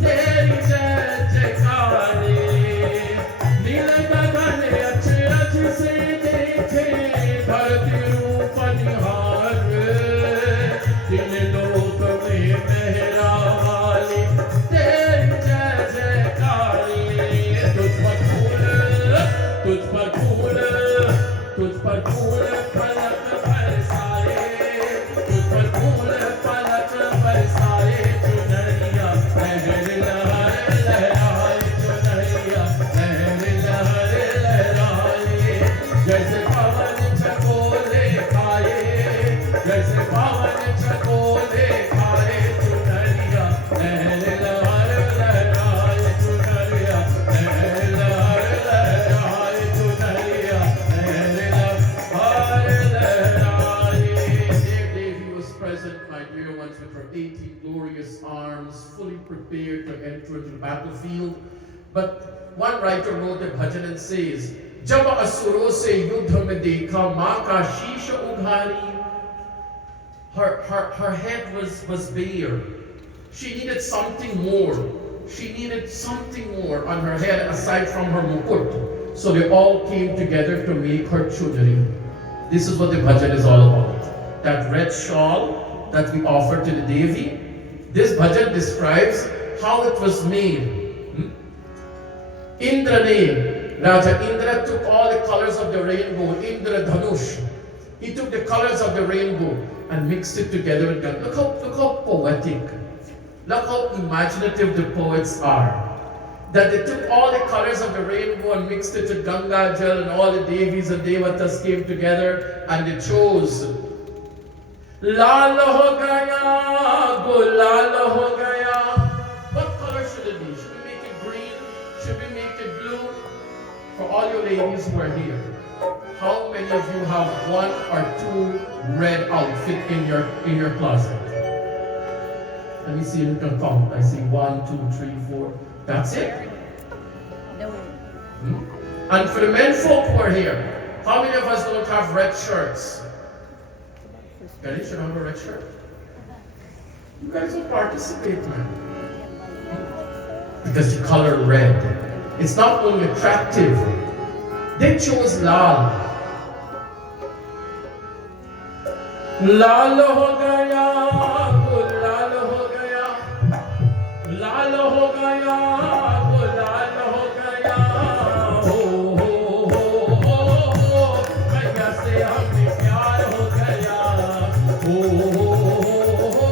तेरी जय जयकारे। नील गगन अचरज से देखे, धरती रूप निहारे, तीन लोक में मेहरा वाले तेरी जय जयकारे। तुझ पर फूल, तुझ पर फूल, तुझ पर फूल पलक बरसाए, तुझ पर फूल पलक बरसाए, चुनरिया लहर लहर लहराए, चुनरिया लहर लहर लहराए। जैसे पावन झकोले खाए, prepared to enter into the battlefield. But one writer wrote a bhajan and says, "Jab asuro se yudh mein dekha maa ka sheesh ughari." Her head was bare. She needed something more. She needed something more on her head aside from her mukut. So they all came together to make her chudri. This is what the bhajan is all about. That red shawl that we offer to the Devi. This bhajan describes how it was made. Indra ne, Raja Indra took all the colors of the rainbow, Indra Dhanush. He took the colors of the rainbow and mixed it together with Ganga. Look how poetic. Look how imaginative the poets are. That they took all the colors of the rainbow and mixed it with Ganga Jal, and all the Devis and Devatas came together and they chose Lal ho gaya, gulal ho gaya. What color should it be? Should we make it green? Should we make it blue? For all you ladies who are here, how many of you have one or two red outfit in your closet? Let me see if you can count. I see 1, 2, 3, 4. That's it? No. And for the men folk who are here, how many of us don't have red shirts? Ganesh, you don't have a red shirt? You guys will participate, man. Because the color red, it's not only attractive. They chose Lal. Lal ho gaya, gulal ho gaya. Lal ho gaya, gulal ho gaya. Ho ho ho ho ho. Gaya se hame pyar ho gaya. Ho ho ho ho.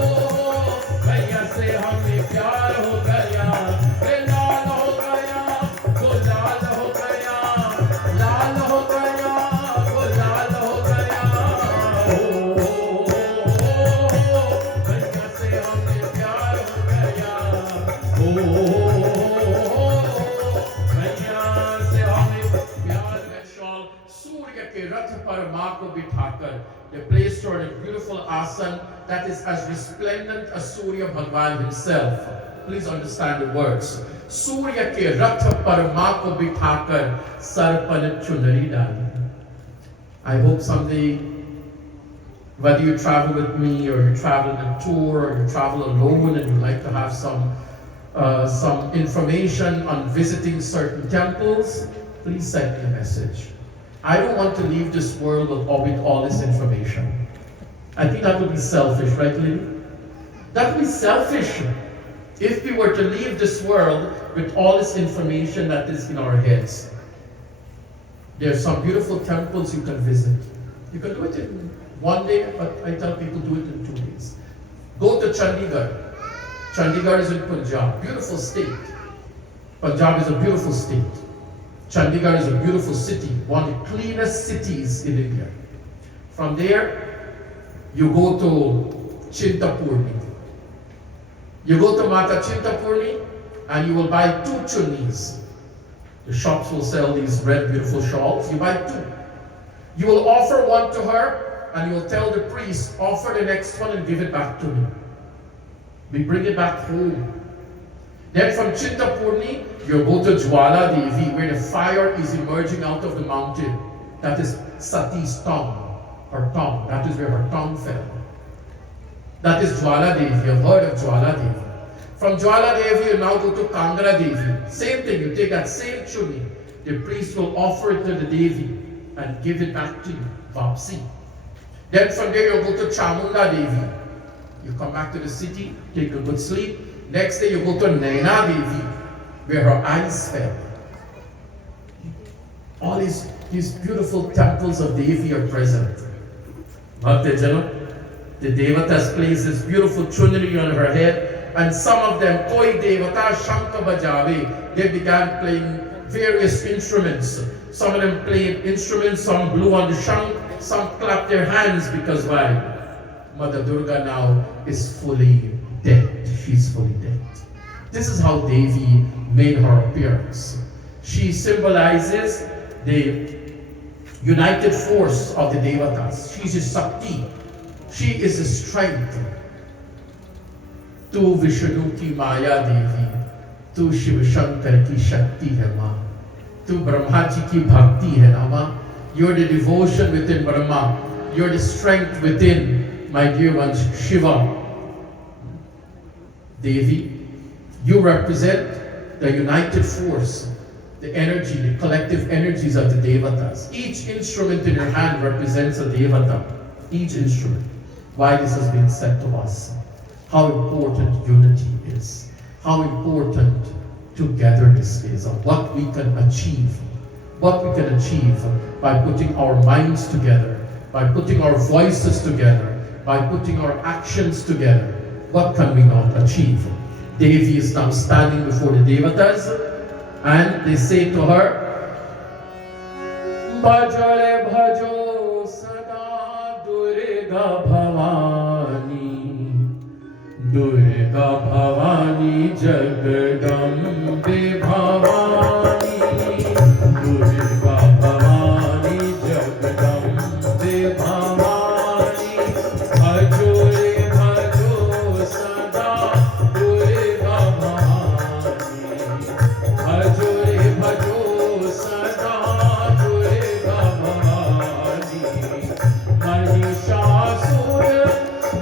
Gaya se hame pyar ho gaya. Lal ho gaya, gulal ho gaya. Lal ho gaya, gulal ho gaya. Ho ho ho. Gaya se hame pyar ho gaya. Ho ho gaya se hame pyar. That shawl, Surya ke rath par maa ko bithakar, they placed her in a beautiful asan that is as resplendent as Surya Bhagwan himself. Please understand the words. Surya ke rath par maa ko bithakar, sar par chunari dali. I hope someday, whether you travel with me or you travel on a tour or you travel alone and you like to have some information on visiting certain temples, please send me a message. I don't want to leave this world with all this information. I think that would be selfish, right, Lily? That would be selfish if we were to leave this world with all this information that is in our heads. There are some beautiful temples you can visit. You can do it in one day, but I tell people do it in 2 days. Go to Chandigarh. Chandigarh is in Punjab, beautiful state. Punjab is a beautiful state. Chandigarh is a beautiful city, one of the cleanest cities in India. From there, you go to Chintapurni. You go to Mata Chintapurni and you will buy 2 chunnis. The shops will sell these red beautiful shawls. You buy 2. You will offer one to her and you will tell the priest, offer the next one and give it back to me. We bring it back home. Then from Chintapurni, you go to Jwala Devi, where the fire is emerging out of the mountain. That is Sati's tongue, her tongue. That is where her tongue fell. That is Jwala Devi. You've heard of Jwala Devi. From Jwala Devi, you now go to Kangra Devi. Same thing, you take that same chuni. The priest will offer it to the Devi and give it back to you, Vapsi. Then from there, you go to Chamunda Devi. You come back to the city, take a good sleep. Next day, you go to Naina Devi, where her eyes fell. All these beautiful temples of Devi are present. Bhaktejano, the Devatas place this beautiful chunri on her head, and some of them, Koi Devata Shankha Bajave, they began playing various instruments. Some of them played instruments, some blew on the shank, some clapped their hands, because why? Mother Durga now is fully dead. She's fully dead. This is how Devi made her appearance. She symbolizes the united force of the Devatas. She's a Shakti. She is the strength. तू विष्णु की माया देवी, तू शिव शंकर की शक्ति है माँ, तू ब्रह्मा जी की भक्ति है ना माँ. You're the devotion within Brahma. You're the strength within, my dear ones, Shiva. Devi, you represent the united force, the energy, the collective energies of the Devatas. Each instrument in your hand represents a Devata. Each instrument. Why this has been said to us. How important unity is. How important togetherness is, and what we can achieve. What we can achieve by putting our minds together, by putting our voices together, by putting our actions together. What can we not achieve? Devi is now standing before the Devatas, and they say to her, Bhajale bhajo sada Durga Bhavani, Durga Bhavani Jagadambe Bhavani, Durga Bhavani Jagadambe Bhavani, Bhajo re bhajo sada Durga Bhavani, Bhajo re bhajo sada Durga Bhavani, Mahishasura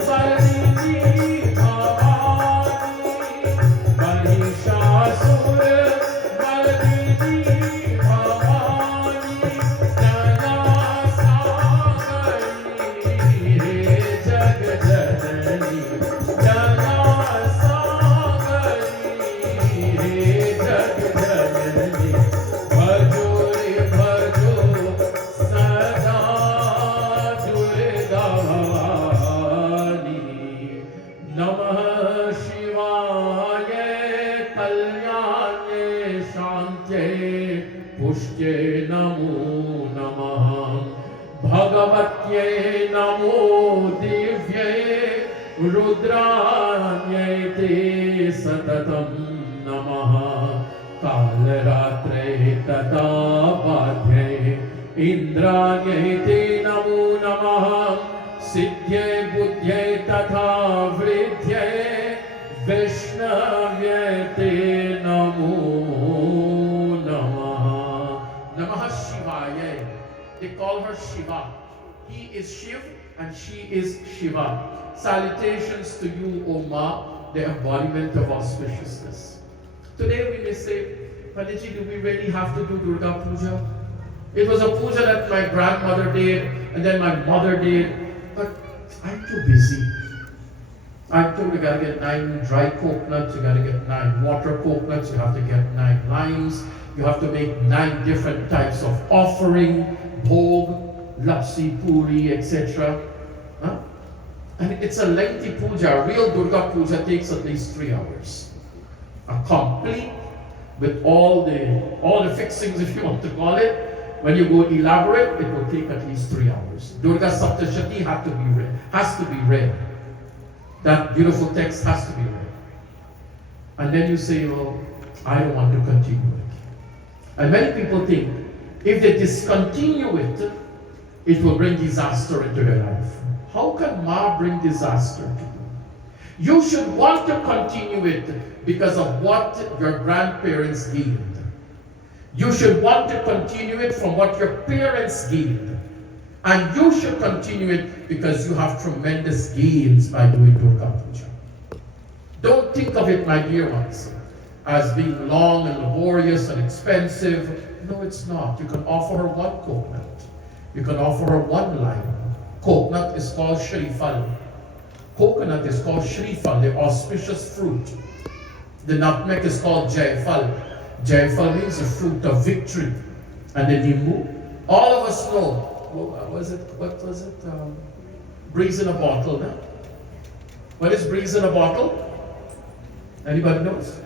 Mardini Bhavani, Mahishasura Mardini Bhavani, Jana Sagari He Jagadani, Jana Sagari He Jagadani, Bhajo re bhajo sada Durga Bhavani. Namah Shivaya Kalyane Shantye Pushtye Namo Namah, Bhagavatye Namo Divye Rudranya Te Satatam Namah, Kalratre Tata Vadhe Indranya Te Namo Namah, Siddhye Buddhye Tatha Vridhye Vishnavye Te Namo Namah. Namah Shivaya. They call her Shiva. He is Shiv and she is Shiva. Salutations to you, O Ma, the embodiment of auspiciousness. Today we may say, Panditji, do we really have to do Durga Puja? It was a puja that my grandmother did and then my mother did, but I'm too busy. I'm told you gotta get 9 dry coconuts, you gotta get 9 water coconuts, you have to get 9 limes, you have to make 9 different types of offering, bhog, lapsi, puri, etc. Huh? And it's a lengthy puja. A real Durga puja takes at least 3 hours. A complete with all the fixings, if you want to call it. When you go elaborate, it will take at least 3 hours. Durga Saptashati has to be read. That beautiful text has to be read. And then you say, well, I don't want to continue it. And many people think, if they discontinue it, it will bring disaster into their life. How can Ma bring disaster to you? You should want to continue it because of what your grandparents gained. You should want to continue it from what your parents gained. And you should continue it because you have tremendous gains by doing Durga Puja. Don't think of it, my dear ones, as being long and laborious and expensive. No, it's not. You can offer her 1 coconut. You can offer her 1 lime. Coconut is called Shrifal. Coconut is called Shrifal, the auspicious fruit. The nutmeg is called Jaifal. Jaifal means the fruit of victory. And the Nimbu, all of us know. What was it? Breeze in a bottle, no? What is breeze in a bottle? Anybody knows?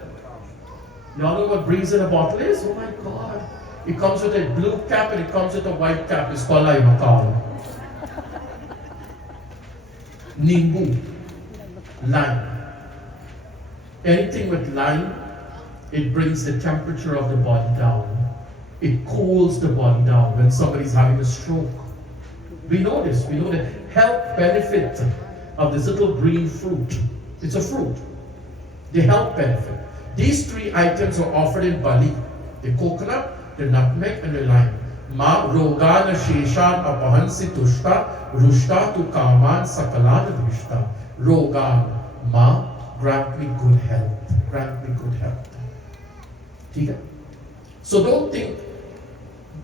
You all know what breeze in a bottle is? Oh my God. It comes with a blue cap and it comes with a white cap. It's called Laimakal. Nimbu. Lime. Anything with lime, it brings the temperature of the body down. It cools the body down when somebody's having a stroke. We know this. We know the health benefit of this little green fruit. It's a fruit. the health benefit. These three items are offered in Bali: the coconut, the nutmeg, and the lime. Ma rogana sheshan apahansi tushta, rushta tu kaman sakalana drishta. Rogan, Ma, grant me good health. Grant me good health. Okay? So don't think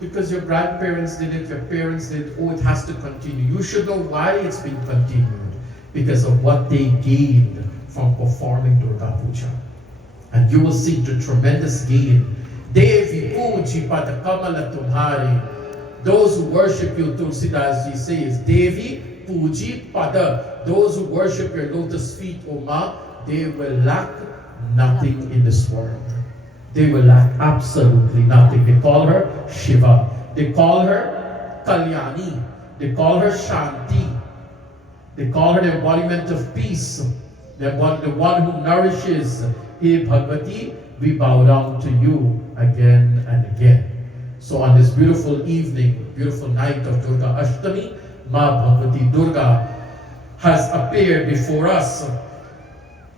because your grandparents did it, your parents did it, oh, it has to continue. You should know why it's been continued. Because of what they gained from performing Durga Puja. And you will see the tremendous gain. Devi Puji Pada Kamala Tumhari. Those who worship you, Tulsidas ji says, Devi Puji Pada. Those who worship your lotus feet, O Ma, they will lack nothing in this world. They will lack absolutely nothing. They call her Shiva. They call her Kalyani. They call her Shanti. They call her the embodiment of peace. The one who nourishes. Hey Bhagavati, we bow down to you again and again. So on this beautiful evening, beautiful night of Durga Ashtami, Ma Bhagavati Durga has appeared before us.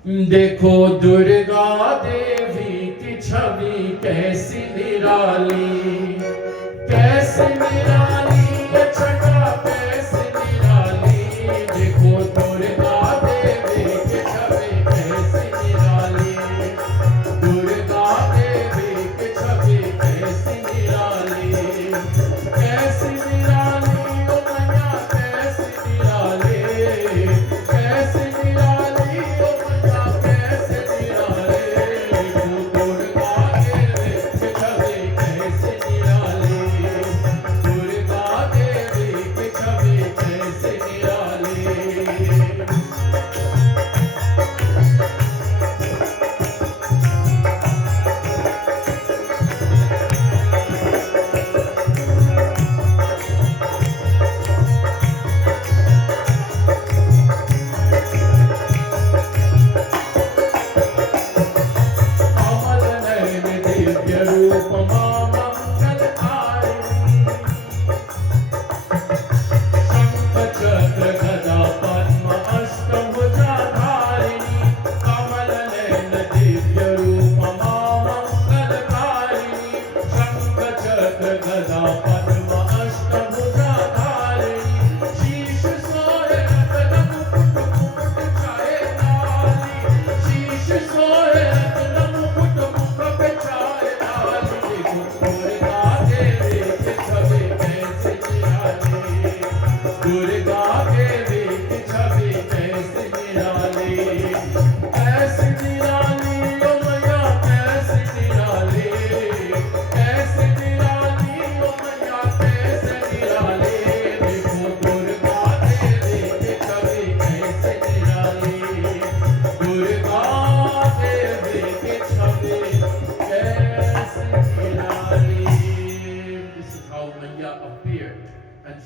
Dekho Durga Devi ki chhavi kaisi nirali, kaisi nirali, ye chaka kaisi nirali. Dekho Durga Devi ki chhavi kaisi nirali, Durga Devi ki chhavi kaisi nirali, kaisi nirali, o maya kaisi nirali, kaisi nirali, o maya kaisi nirali. Durga Devi ki chhavi kaisi nirali, Durga Devi ki chhavi kaisi nirali.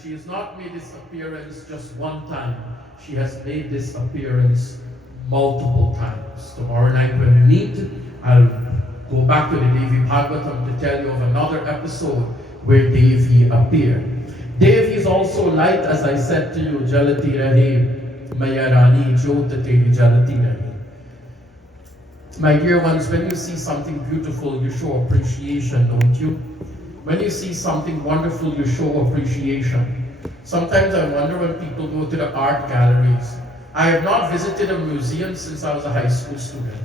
She has not made this appearance just one time. She has made this appearance multiple times. Tomorrow night when we meet, I'll go back to the Devi Bhagavatam to tell you of another episode where Devi appeared. Devi is also light, as I said to you, Jalati Rahe, Maya Rani, Jyot Teri Jalati Rahe. My dear ones, when you see something beautiful, you show appreciation, don't you? When you see something wonderful, you show appreciation. Sometimes I wonder when people go to the art galleries. I have not visited a museum since I was a high school student.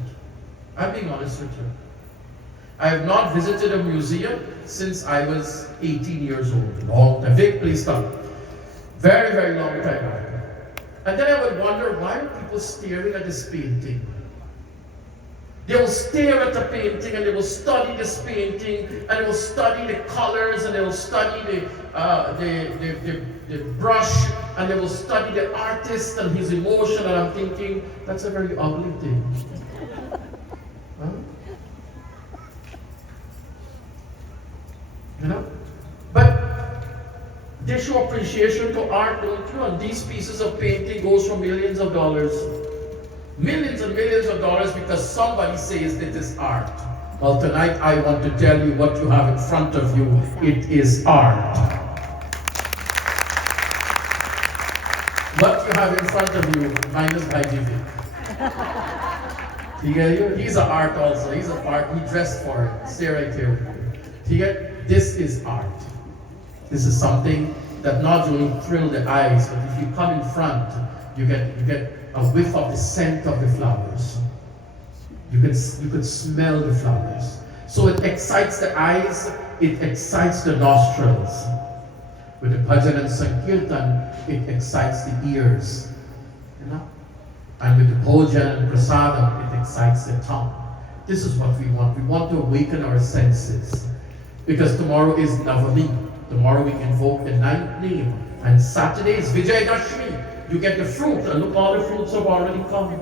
I'm being honest with you. I have not visited a museum since I was 18 years old. Long time. Big place time. Very, very long time back. And then I would wonder, why are people staring at this painting? They will stare at the painting and they will study this painting and they will study the colors and they will study the brush and they will study the artist and his emotion, and I'm thinking, that's a very ugly thing. Huh? You know? But they show appreciation to art, don't you? And these pieces of painting goes for millions of dollars. Millions and millions of dollars because somebody says it is art. Well, tonight I want to tell you what you have in front of you. It is art. What you have in front of you, minus by giving. He's an art also. He's a part. He dressed for it. Stay right here. This is art. This is something that not only thrill the eyes, but if you come in front, you get a whiff of the scent of the flowers. You could smell the flowers. So it excites the eyes, it excites the nostrils. With the bhajan and sankirtan, it excites the ears. You know? And with the bhojan and prasadam, it excites the tongue. This is what we want. We want to awaken our senses. Because tomorrow is Navami. Tomorrow we invoke the ninth name. And Saturday is Vijayadashmi. You get the fruit, and look, all the fruits have already come.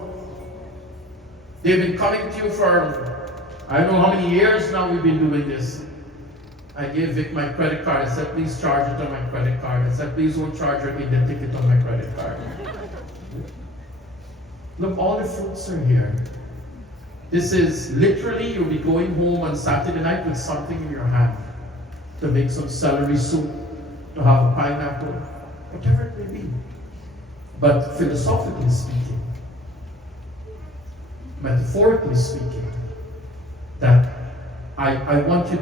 They've been coming to you for, I don't know how many years now we've been doing this. I gave Vic my credit card. I said, please charge it on my credit card. I said, please don't charge her in the ticket on my credit card. Look, all the fruits are here. This is literally, you'll be going home on Saturday night with something in your hand. To make some celery soup, to have a pineapple, whatever it may be. But philosophically speaking, metaphorically speaking, that I want you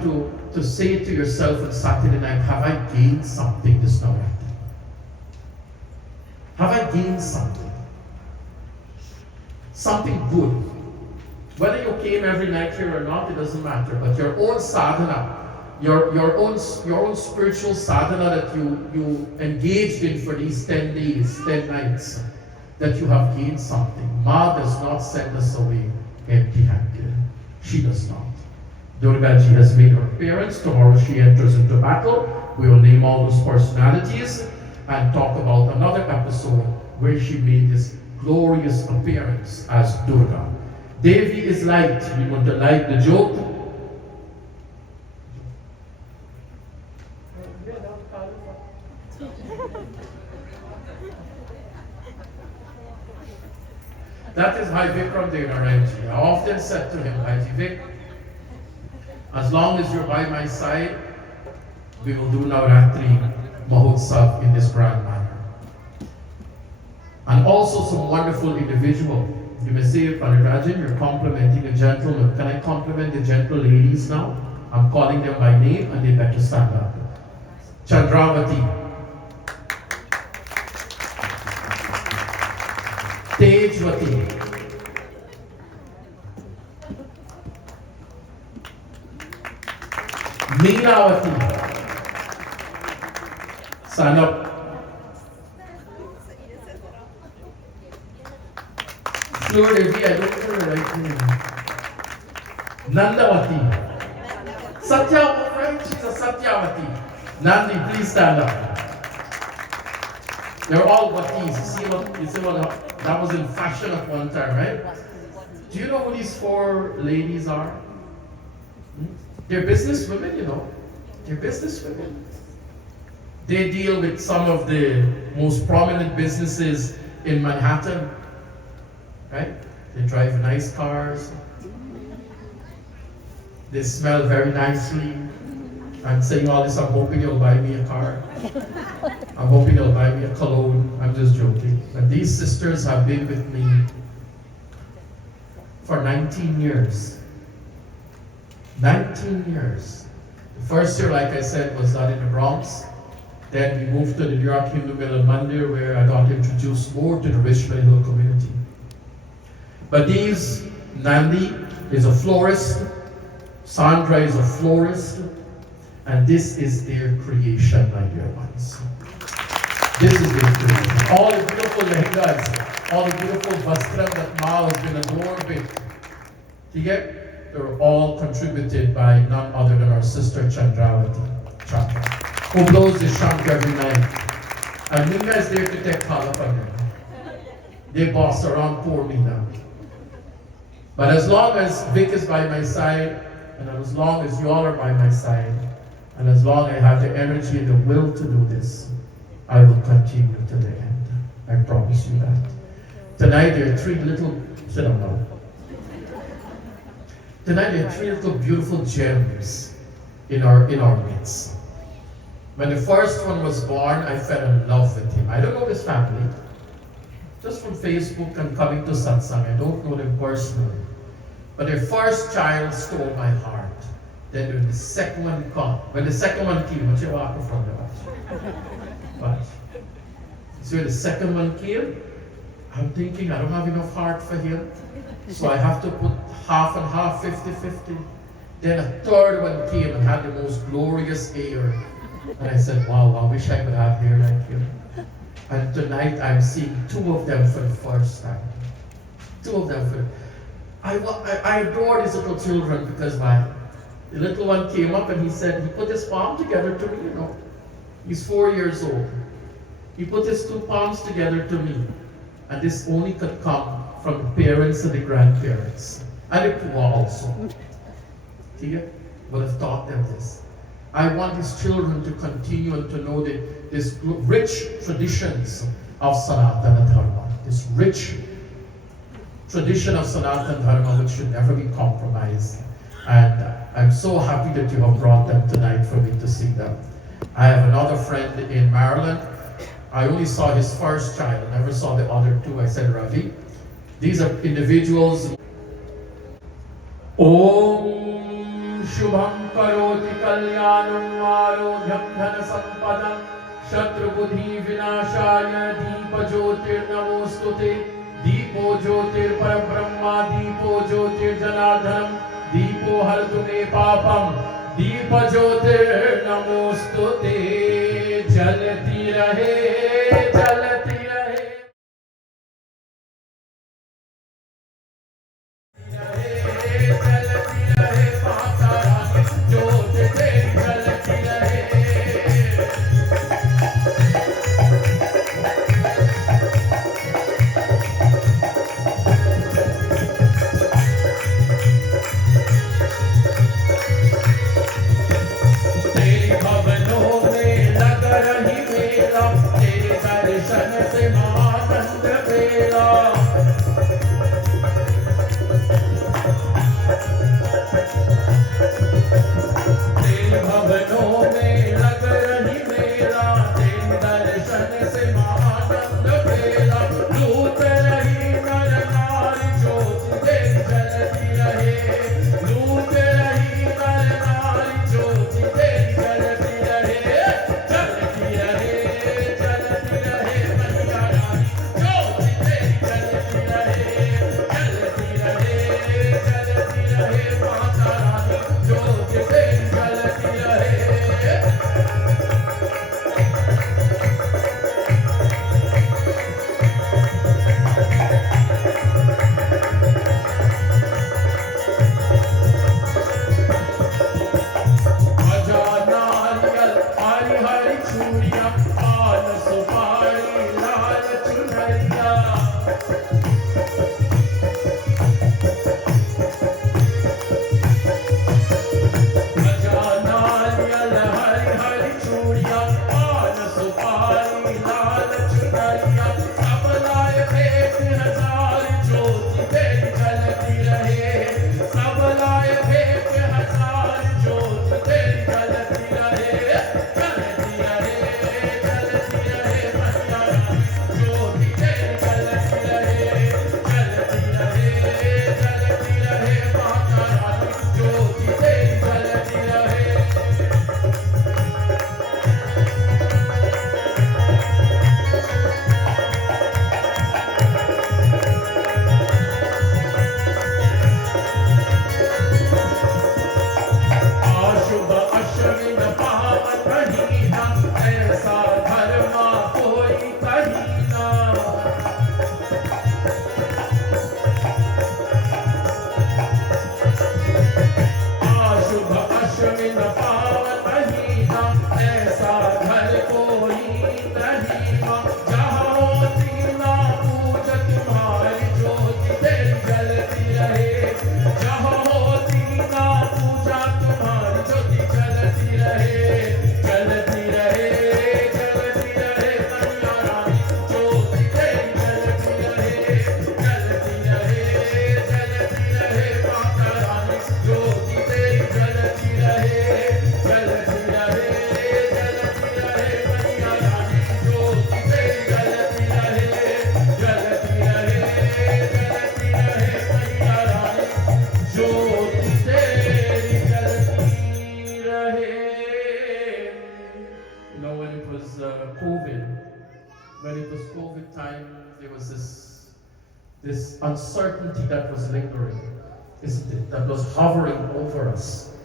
to say to yourself on Saturday night, have I gained something this night? Have I gained something? Something good. Whether you came every night here or not, it doesn't matter. But your own sadhana, your own spiritual sadhana that you engaged in for these 10 days, 10 nights, that you have gained something. Ma does not send us away empty-handed. She does not. Durga ji has made her appearance. Tomorrow she enters into battle. We will name all those personalities and talk about another episode where she made this glorious appearance as Durga. Devi is light. You want to light the joke? That is Bhai Vikram Devnaranji. I often said to him, Bhai Vik, as long as you're by my side, we will do Navratri Mahotsav in this grand manner. And also some wonderful individual. You may say, Panirajan, you're complimenting a gentleman. Can I compliment the gentle ladies now? I'm calling them by name and they better stand up. Chandravati, Tejwati, Meeravati, stand up. Fleur de Vie, I don't know the right name. Nandavati, Satyavati, right? She's a Satyavati. Nandi, please stand up. They're all Vatis. You see what that was in fashion at one time, right? Do you know who these 4 ladies are? They're business women, you know. They're business women. They deal with some of the most prominent businesses in Manhattan, right? They drive nice cars. They smell very nicely. I'm saying all this, I'm hoping you'll buy me a car. I'm hoping you'll buy me a cologne. I'm just joking. And these sisters have been with me for 19 years. 19 years. The first year, like I said, was done in the Bronx. Then we moved to the New York Hindu Milan Mandir, where I got introduced more to the Richmond Hill community. But these, Nandi is a florist, Sandra is a florist, and this is their creation, my dear ones. This is their creation. All the beautiful lehengas, all the beautiful vastras that Ma has been adored with, they're all contributed by none other than our sister Chandravati Chakra, who blows the shank every night. And Nina is there to take Kala from them. They boss around poor Nina. But as long as Vic is by my side, and as long as you all are by my side, and as long as I have the energy and the will to do this, I will continue to the end. I promise you that. Tonight there are 3 little, sit down now. Tonight there are 3 little beautiful gems in our midst. When the first one was born, I fell in love with him. I don't know his family. Just from Facebook and coming to satsang. I don't know them personally. But their first child stole my heart. Then when the second one come, when the second one came, what you walk in front of us? Watch. So when the second one came, I'm thinking I don't have enough heart for him. So I have to put half and half, 50-50. Then a third one came and had the most glorious hair. And I said, wow, I wish I could have hair like him. And tonight I'm seeing two of them for the first time. Two of them for I adore these little children because the little one came up and he said, he put his palm together to me, you know. He's 4 years old. He put his two palms together to me. And this only could come from the parents and the grandparents. And the poor also. Tia would have taught them this. I want these children to continue and to know this rich traditions of Sanatana Dharma. This rich tradition of Sanatana Dharma which should never be compromised. And I'm so happy that you have brought them tonight for me to see them. I have another friend in Maryland. I only saw his first child, never saw the other two. I said, Ravi, these are individuals. Om Shubham Karoti Kalyanam Arodhyam Dhana Sampadam Shatru Buddhi Vinashaya Deepa Jyotir Namostute Deepo Jyotir Parabrahma Deepo Jyotir Janardhanam Deepo Hartume Papam Deepa Jyotir Namostute Jalati Rahe Jalati there was this uncertainty that was lingering, isn't it? That was hovering over us.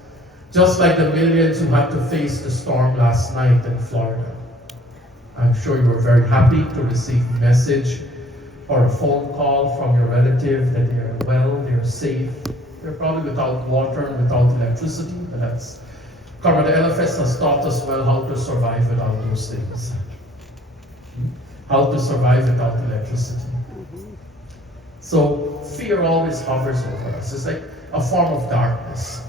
Just like the millions who had to face the storm last night in Florida. I'm sure you were very happy to receive a message or a phone call from your relative that they are well, they're safe. They're probably without water and without electricity, but that's Karma the LFS has taught us well how to survive without those things. How to survive without electricity. So fear always hovers over us. It's like a form of darkness.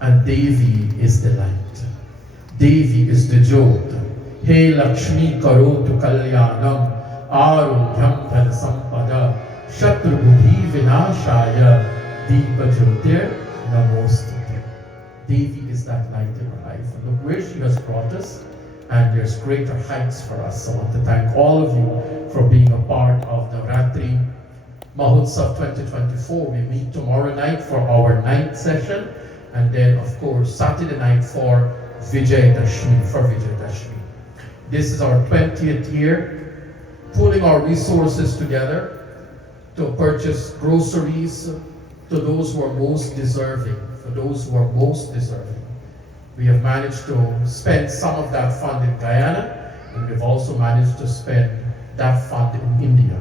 And Devi is the light. Devi is the Jyot. Hey Lakshmi Karotu Kalyanam Arunyam Dhan Sampada Shatru Buddhi Vinashaya Deepa Jyotir Namostute. Devi is that light in our life. And look where she has brought us, and there's greater heights for us. I want to thank all of you for being a part of the Ratri Mahotsav 2024. We meet tomorrow night for our 9th session, and then of course Saturday night for Vijayadashmi. This is our 20th year, pulling our resources together to purchase groceries to those who are most deserving, for those who are most deserving. We have managed to spend some of that fund in Guyana, and we've also managed to spend that fund in India.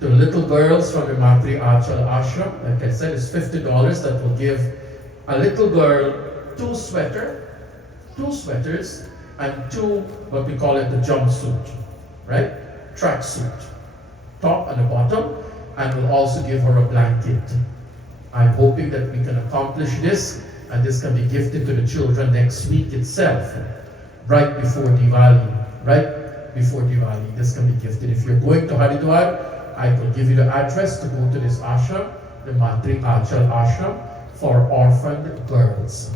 The little girls from the Matri Achal Ashram, like I said, is $50 that will give a little girl two sweaters, and two, what we call it, the jumpsuit, right? Tracksuit, top and the bottom, and we'll also give her a blanket. I'm hoping that we can accomplish this, and this can be gifted to the children next week itself, right before Diwali, this can be gifted. If you're going to Haridwar, I will give you the address to go to this ashram, the Matri Achal Ashram, for orphaned girls,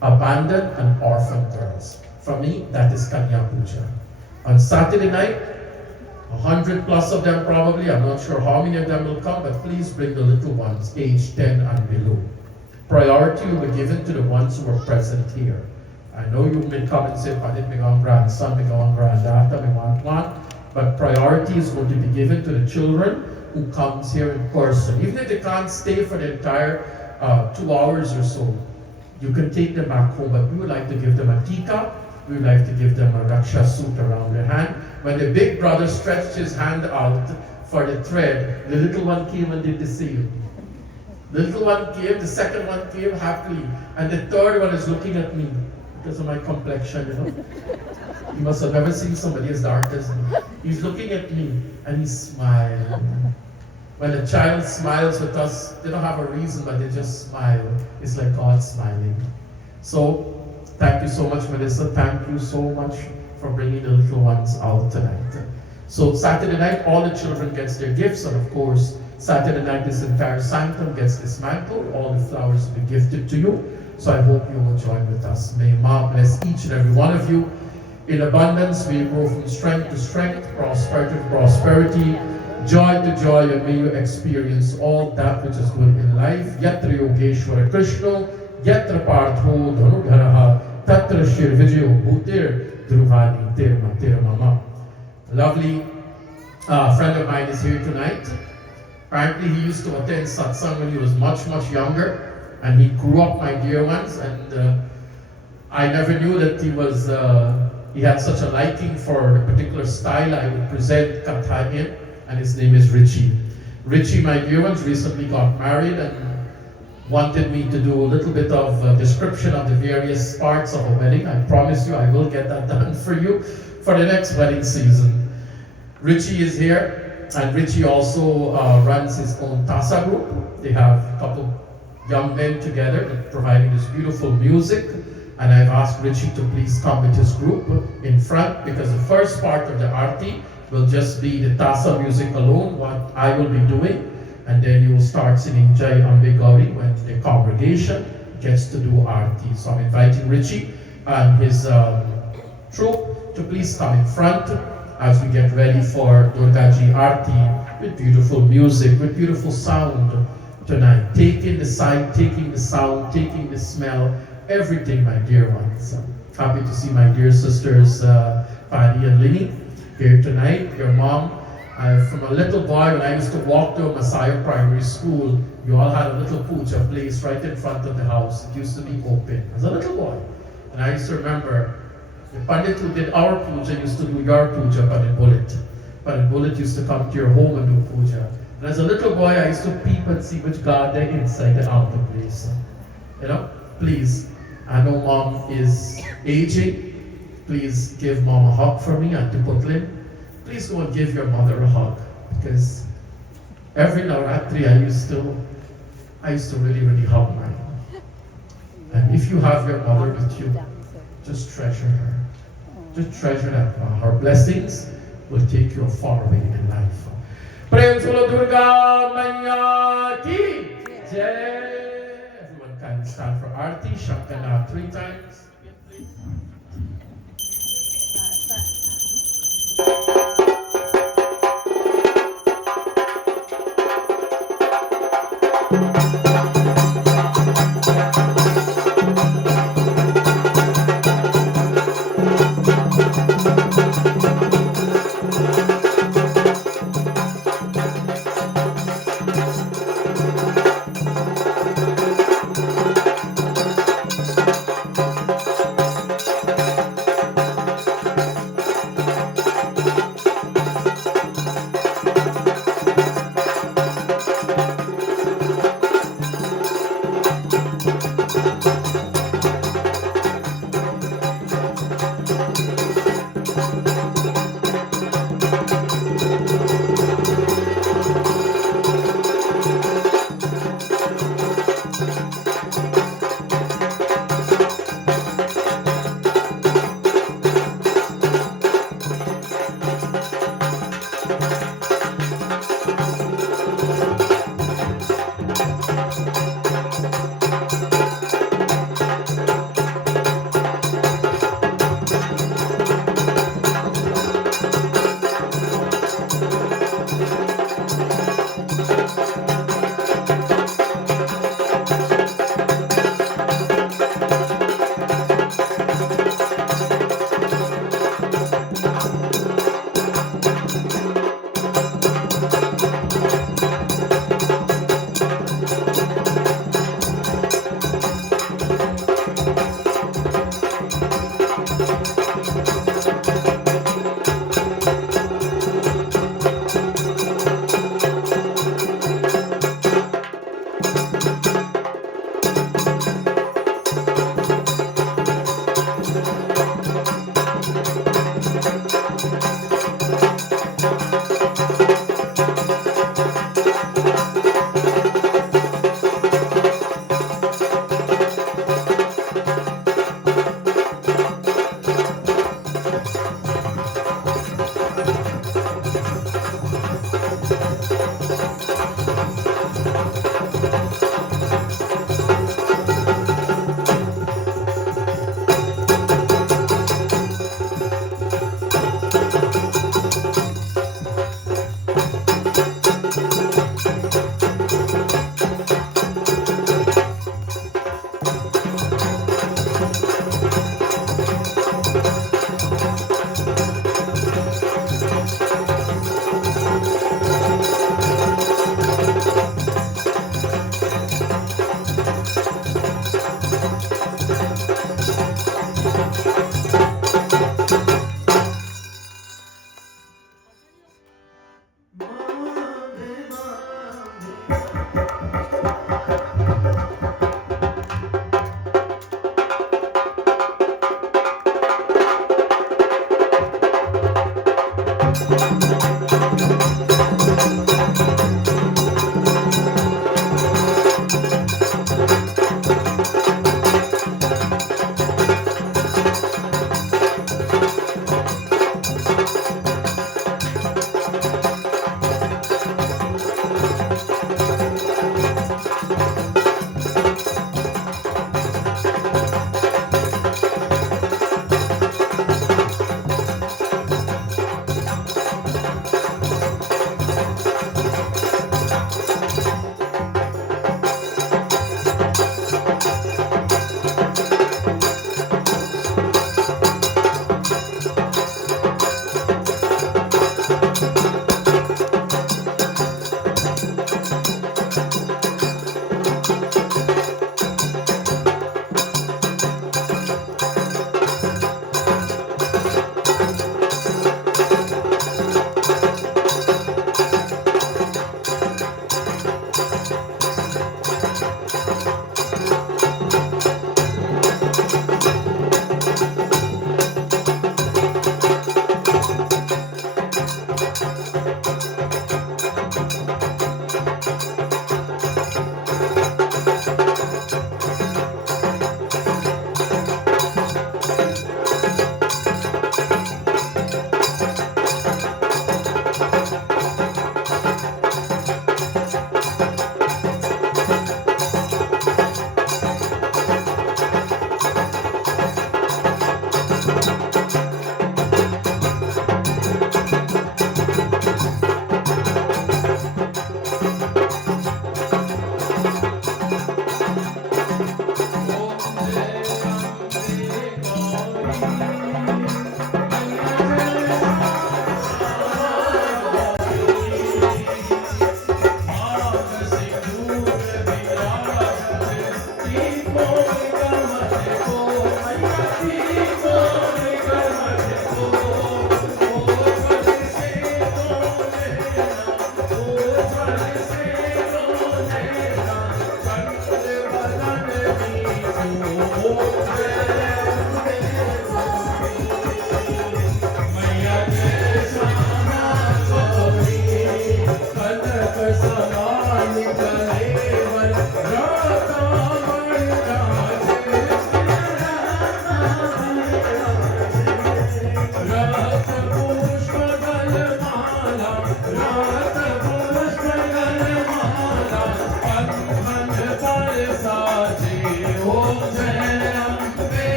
abandoned and orphaned girls. For me, that is Kanya Puja. On Saturday night, 100 plus of them probably, I'm not sure how many of them will come, but please bring the little ones, age 10 and below. Priority will be given to the ones who are present here. I know you may come and say, Padit, me want grandson, me want granddaughter, me want one, but priority is going to be given to the children who comes here in person. Even if they can't stay for the entire 2 hours or so, you can take them back home, but we would like to give them a tika, we would like to give them a raksha suit around their hand. When the big brother stretched his hand out for the thread, the little one came and did the same. The little one came, the second one came happily, and the third one is looking at me because of my complexion, you know. He must have never seen somebody as dark as me. He's looking at me and he smiled. When a child smiles with us, they don't have a reason, but they just smile. It's like God smiling. So, thank you so much, Melissa. Thank you so much for bringing the little ones out tonight. So Saturday night, all the children gets their gifts, and of course, Saturday night, this entire sanctum gets dismantled. All the flowers will be gifted to you. So I hope you will join with us. May Ma bless each and every one of you. In abundance, may you grow from strength to strength, prosperity to prosperity, joy to joy, and may you experience all that which is good in life. Yatra Yogeshwara Krishna, Yatra Partho Dhanudharaha, Tatra Shir Vijayo Bhutir, Druvani Tir Mama. A lovely friend of mine is here tonight. Apparently he used to attend satsang when he was much, much younger, and he grew up, my dear ones, and I never knew that he had such a liking for the particular style I would present Katha in, and his name is Richie. Richie, my dear ones, recently got married and wanted me to do a little bit of a description of the various parts of a wedding. I promise you I will get that done for you for the next wedding season. Richie is here, and Richie also runs his own Tasa group. They have a couple young men together providing this beautiful music, and I've asked Richie to please come with his group in front, because the first part of the Aarti will just be the Tasa music alone, what I will be doing, and then you will start singing Jai Ambe Gauri when the congregation gets to do Aarti. So I'm inviting Richie and his troupe to please come in front as we get ready for Durga Ji Aarti with beautiful music, with beautiful sound tonight. Taking the sight, taking the sound, taking the smell, everything, my dear ones. Happy to see my dear sisters, Paddy and Linny, here tonight. Your mom From a little boy, when I used to walk to Messiah Primary School, you all had a little puja place right in front of the house. It used to be open as a little boy. And I used to remember the Pandit who did our puja used to do your puja, Pandit Bullet. Pandit Bullet used to come to your home and do puja. And as a little boy, I used to peep and see which god there inside and out the place. You know, please, I know mom is aging. Please give mom a hug for me and to Putlin. Please go and give your mother a hug, because every Navratri I used to really hug mine. And if you have your mother with you, just treasure her. Just treasure that. Her blessings will take you far away in life. Prem Solo Durga Maya Ki Jai. Everyone can stand for Aarti. Shankana 3 times.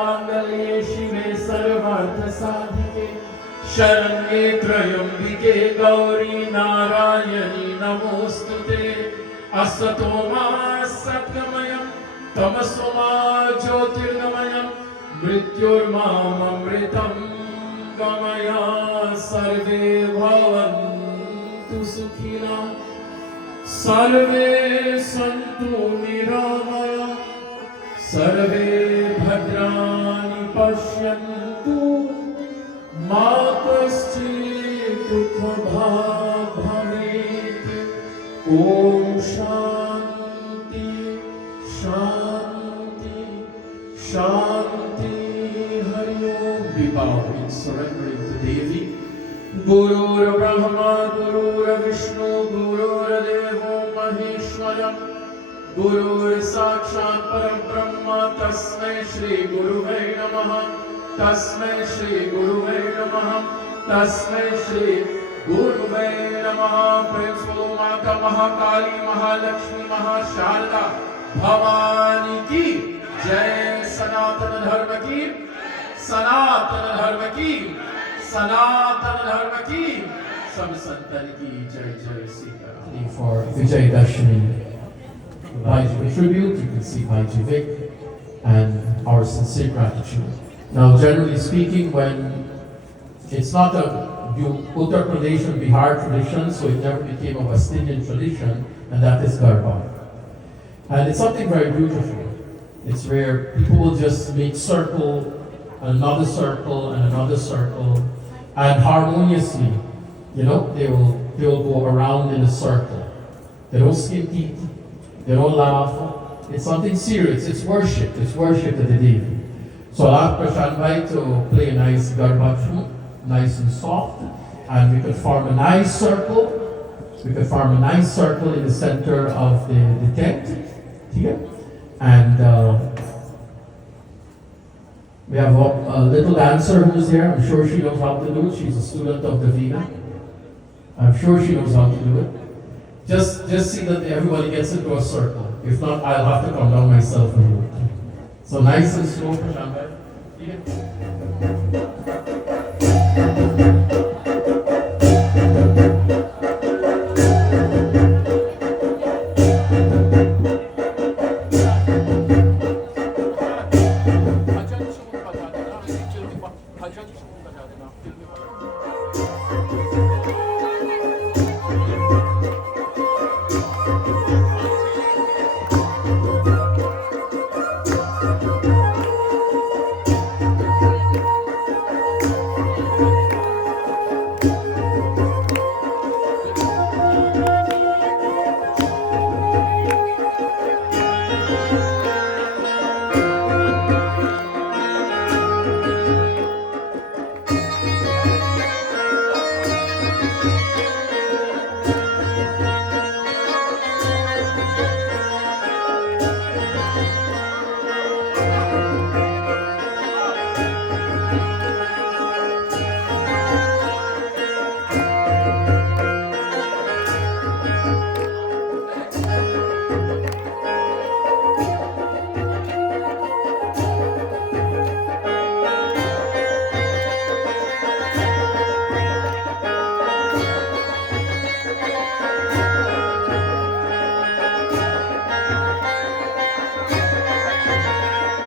सर्वमंगलमांगल्ये शिवे सर्वार्थसाधिके शरण्ये त्र्यंबिके गौरी नारायणी नमोस्तुते असतो मा सद्गमयं तमसो मा ज्योतिर्गमयं मृत्युर्मामृतं गमय सर्वे भवन्तु सुखिनः सर्वे सन्तु निरामया सर्वे भद्राणि पश्यन्तु मा कश्चित् दुःखभाग् भवेत् ॐ शान्ति शान्ति शान्ति हरि ओम. We bow in surrendering to Devi. Gurur Brahma Gurur Vishnu Gurur Devo Maheshwara Gurur Sakshat Param Brahma Tasmai Shri Guruve Namaha Tasmai Shri Guruve Namaha Tasmai Shri Guruve Namaha. Praise Guru Mata Mahakali Mahalakshmi Mahasharda Bhavani ki Jai. Sanatana Dharma ki Sanatana Dharma ki Sanatana Dharma ki Sab Santan ki Jai Jai Sita. For Vijay Dashmi Bhaiji tribute, you can see Bhaiji Vic, and our sincere gratitude. Now, generally speaking, when it's not a Uttar Pradesh and Bihar tradition, so it never became a West Indian tradition, and that is Garba. And it's something very beautiful. It's where people will just make circle, another circle, and another circle, and harmoniously, they will go around in a circle. They don't skip teeth, they don't laugh. It's something serious. It's worship. It's worship to the Devi. So I'll ask Prashant Bhai to play a nice garba tune, nice and soft, and we could form a nice circle. We could form a nice circle in the center of the tent here. And we have a little dancer who's here. I'm sure she knows how to do it. She's a student of Davina. I'm sure she knows how to do it. Just see that everybody gets into a circle. If not, I'll have to come down myself and do it. So nice and slow, Prashant.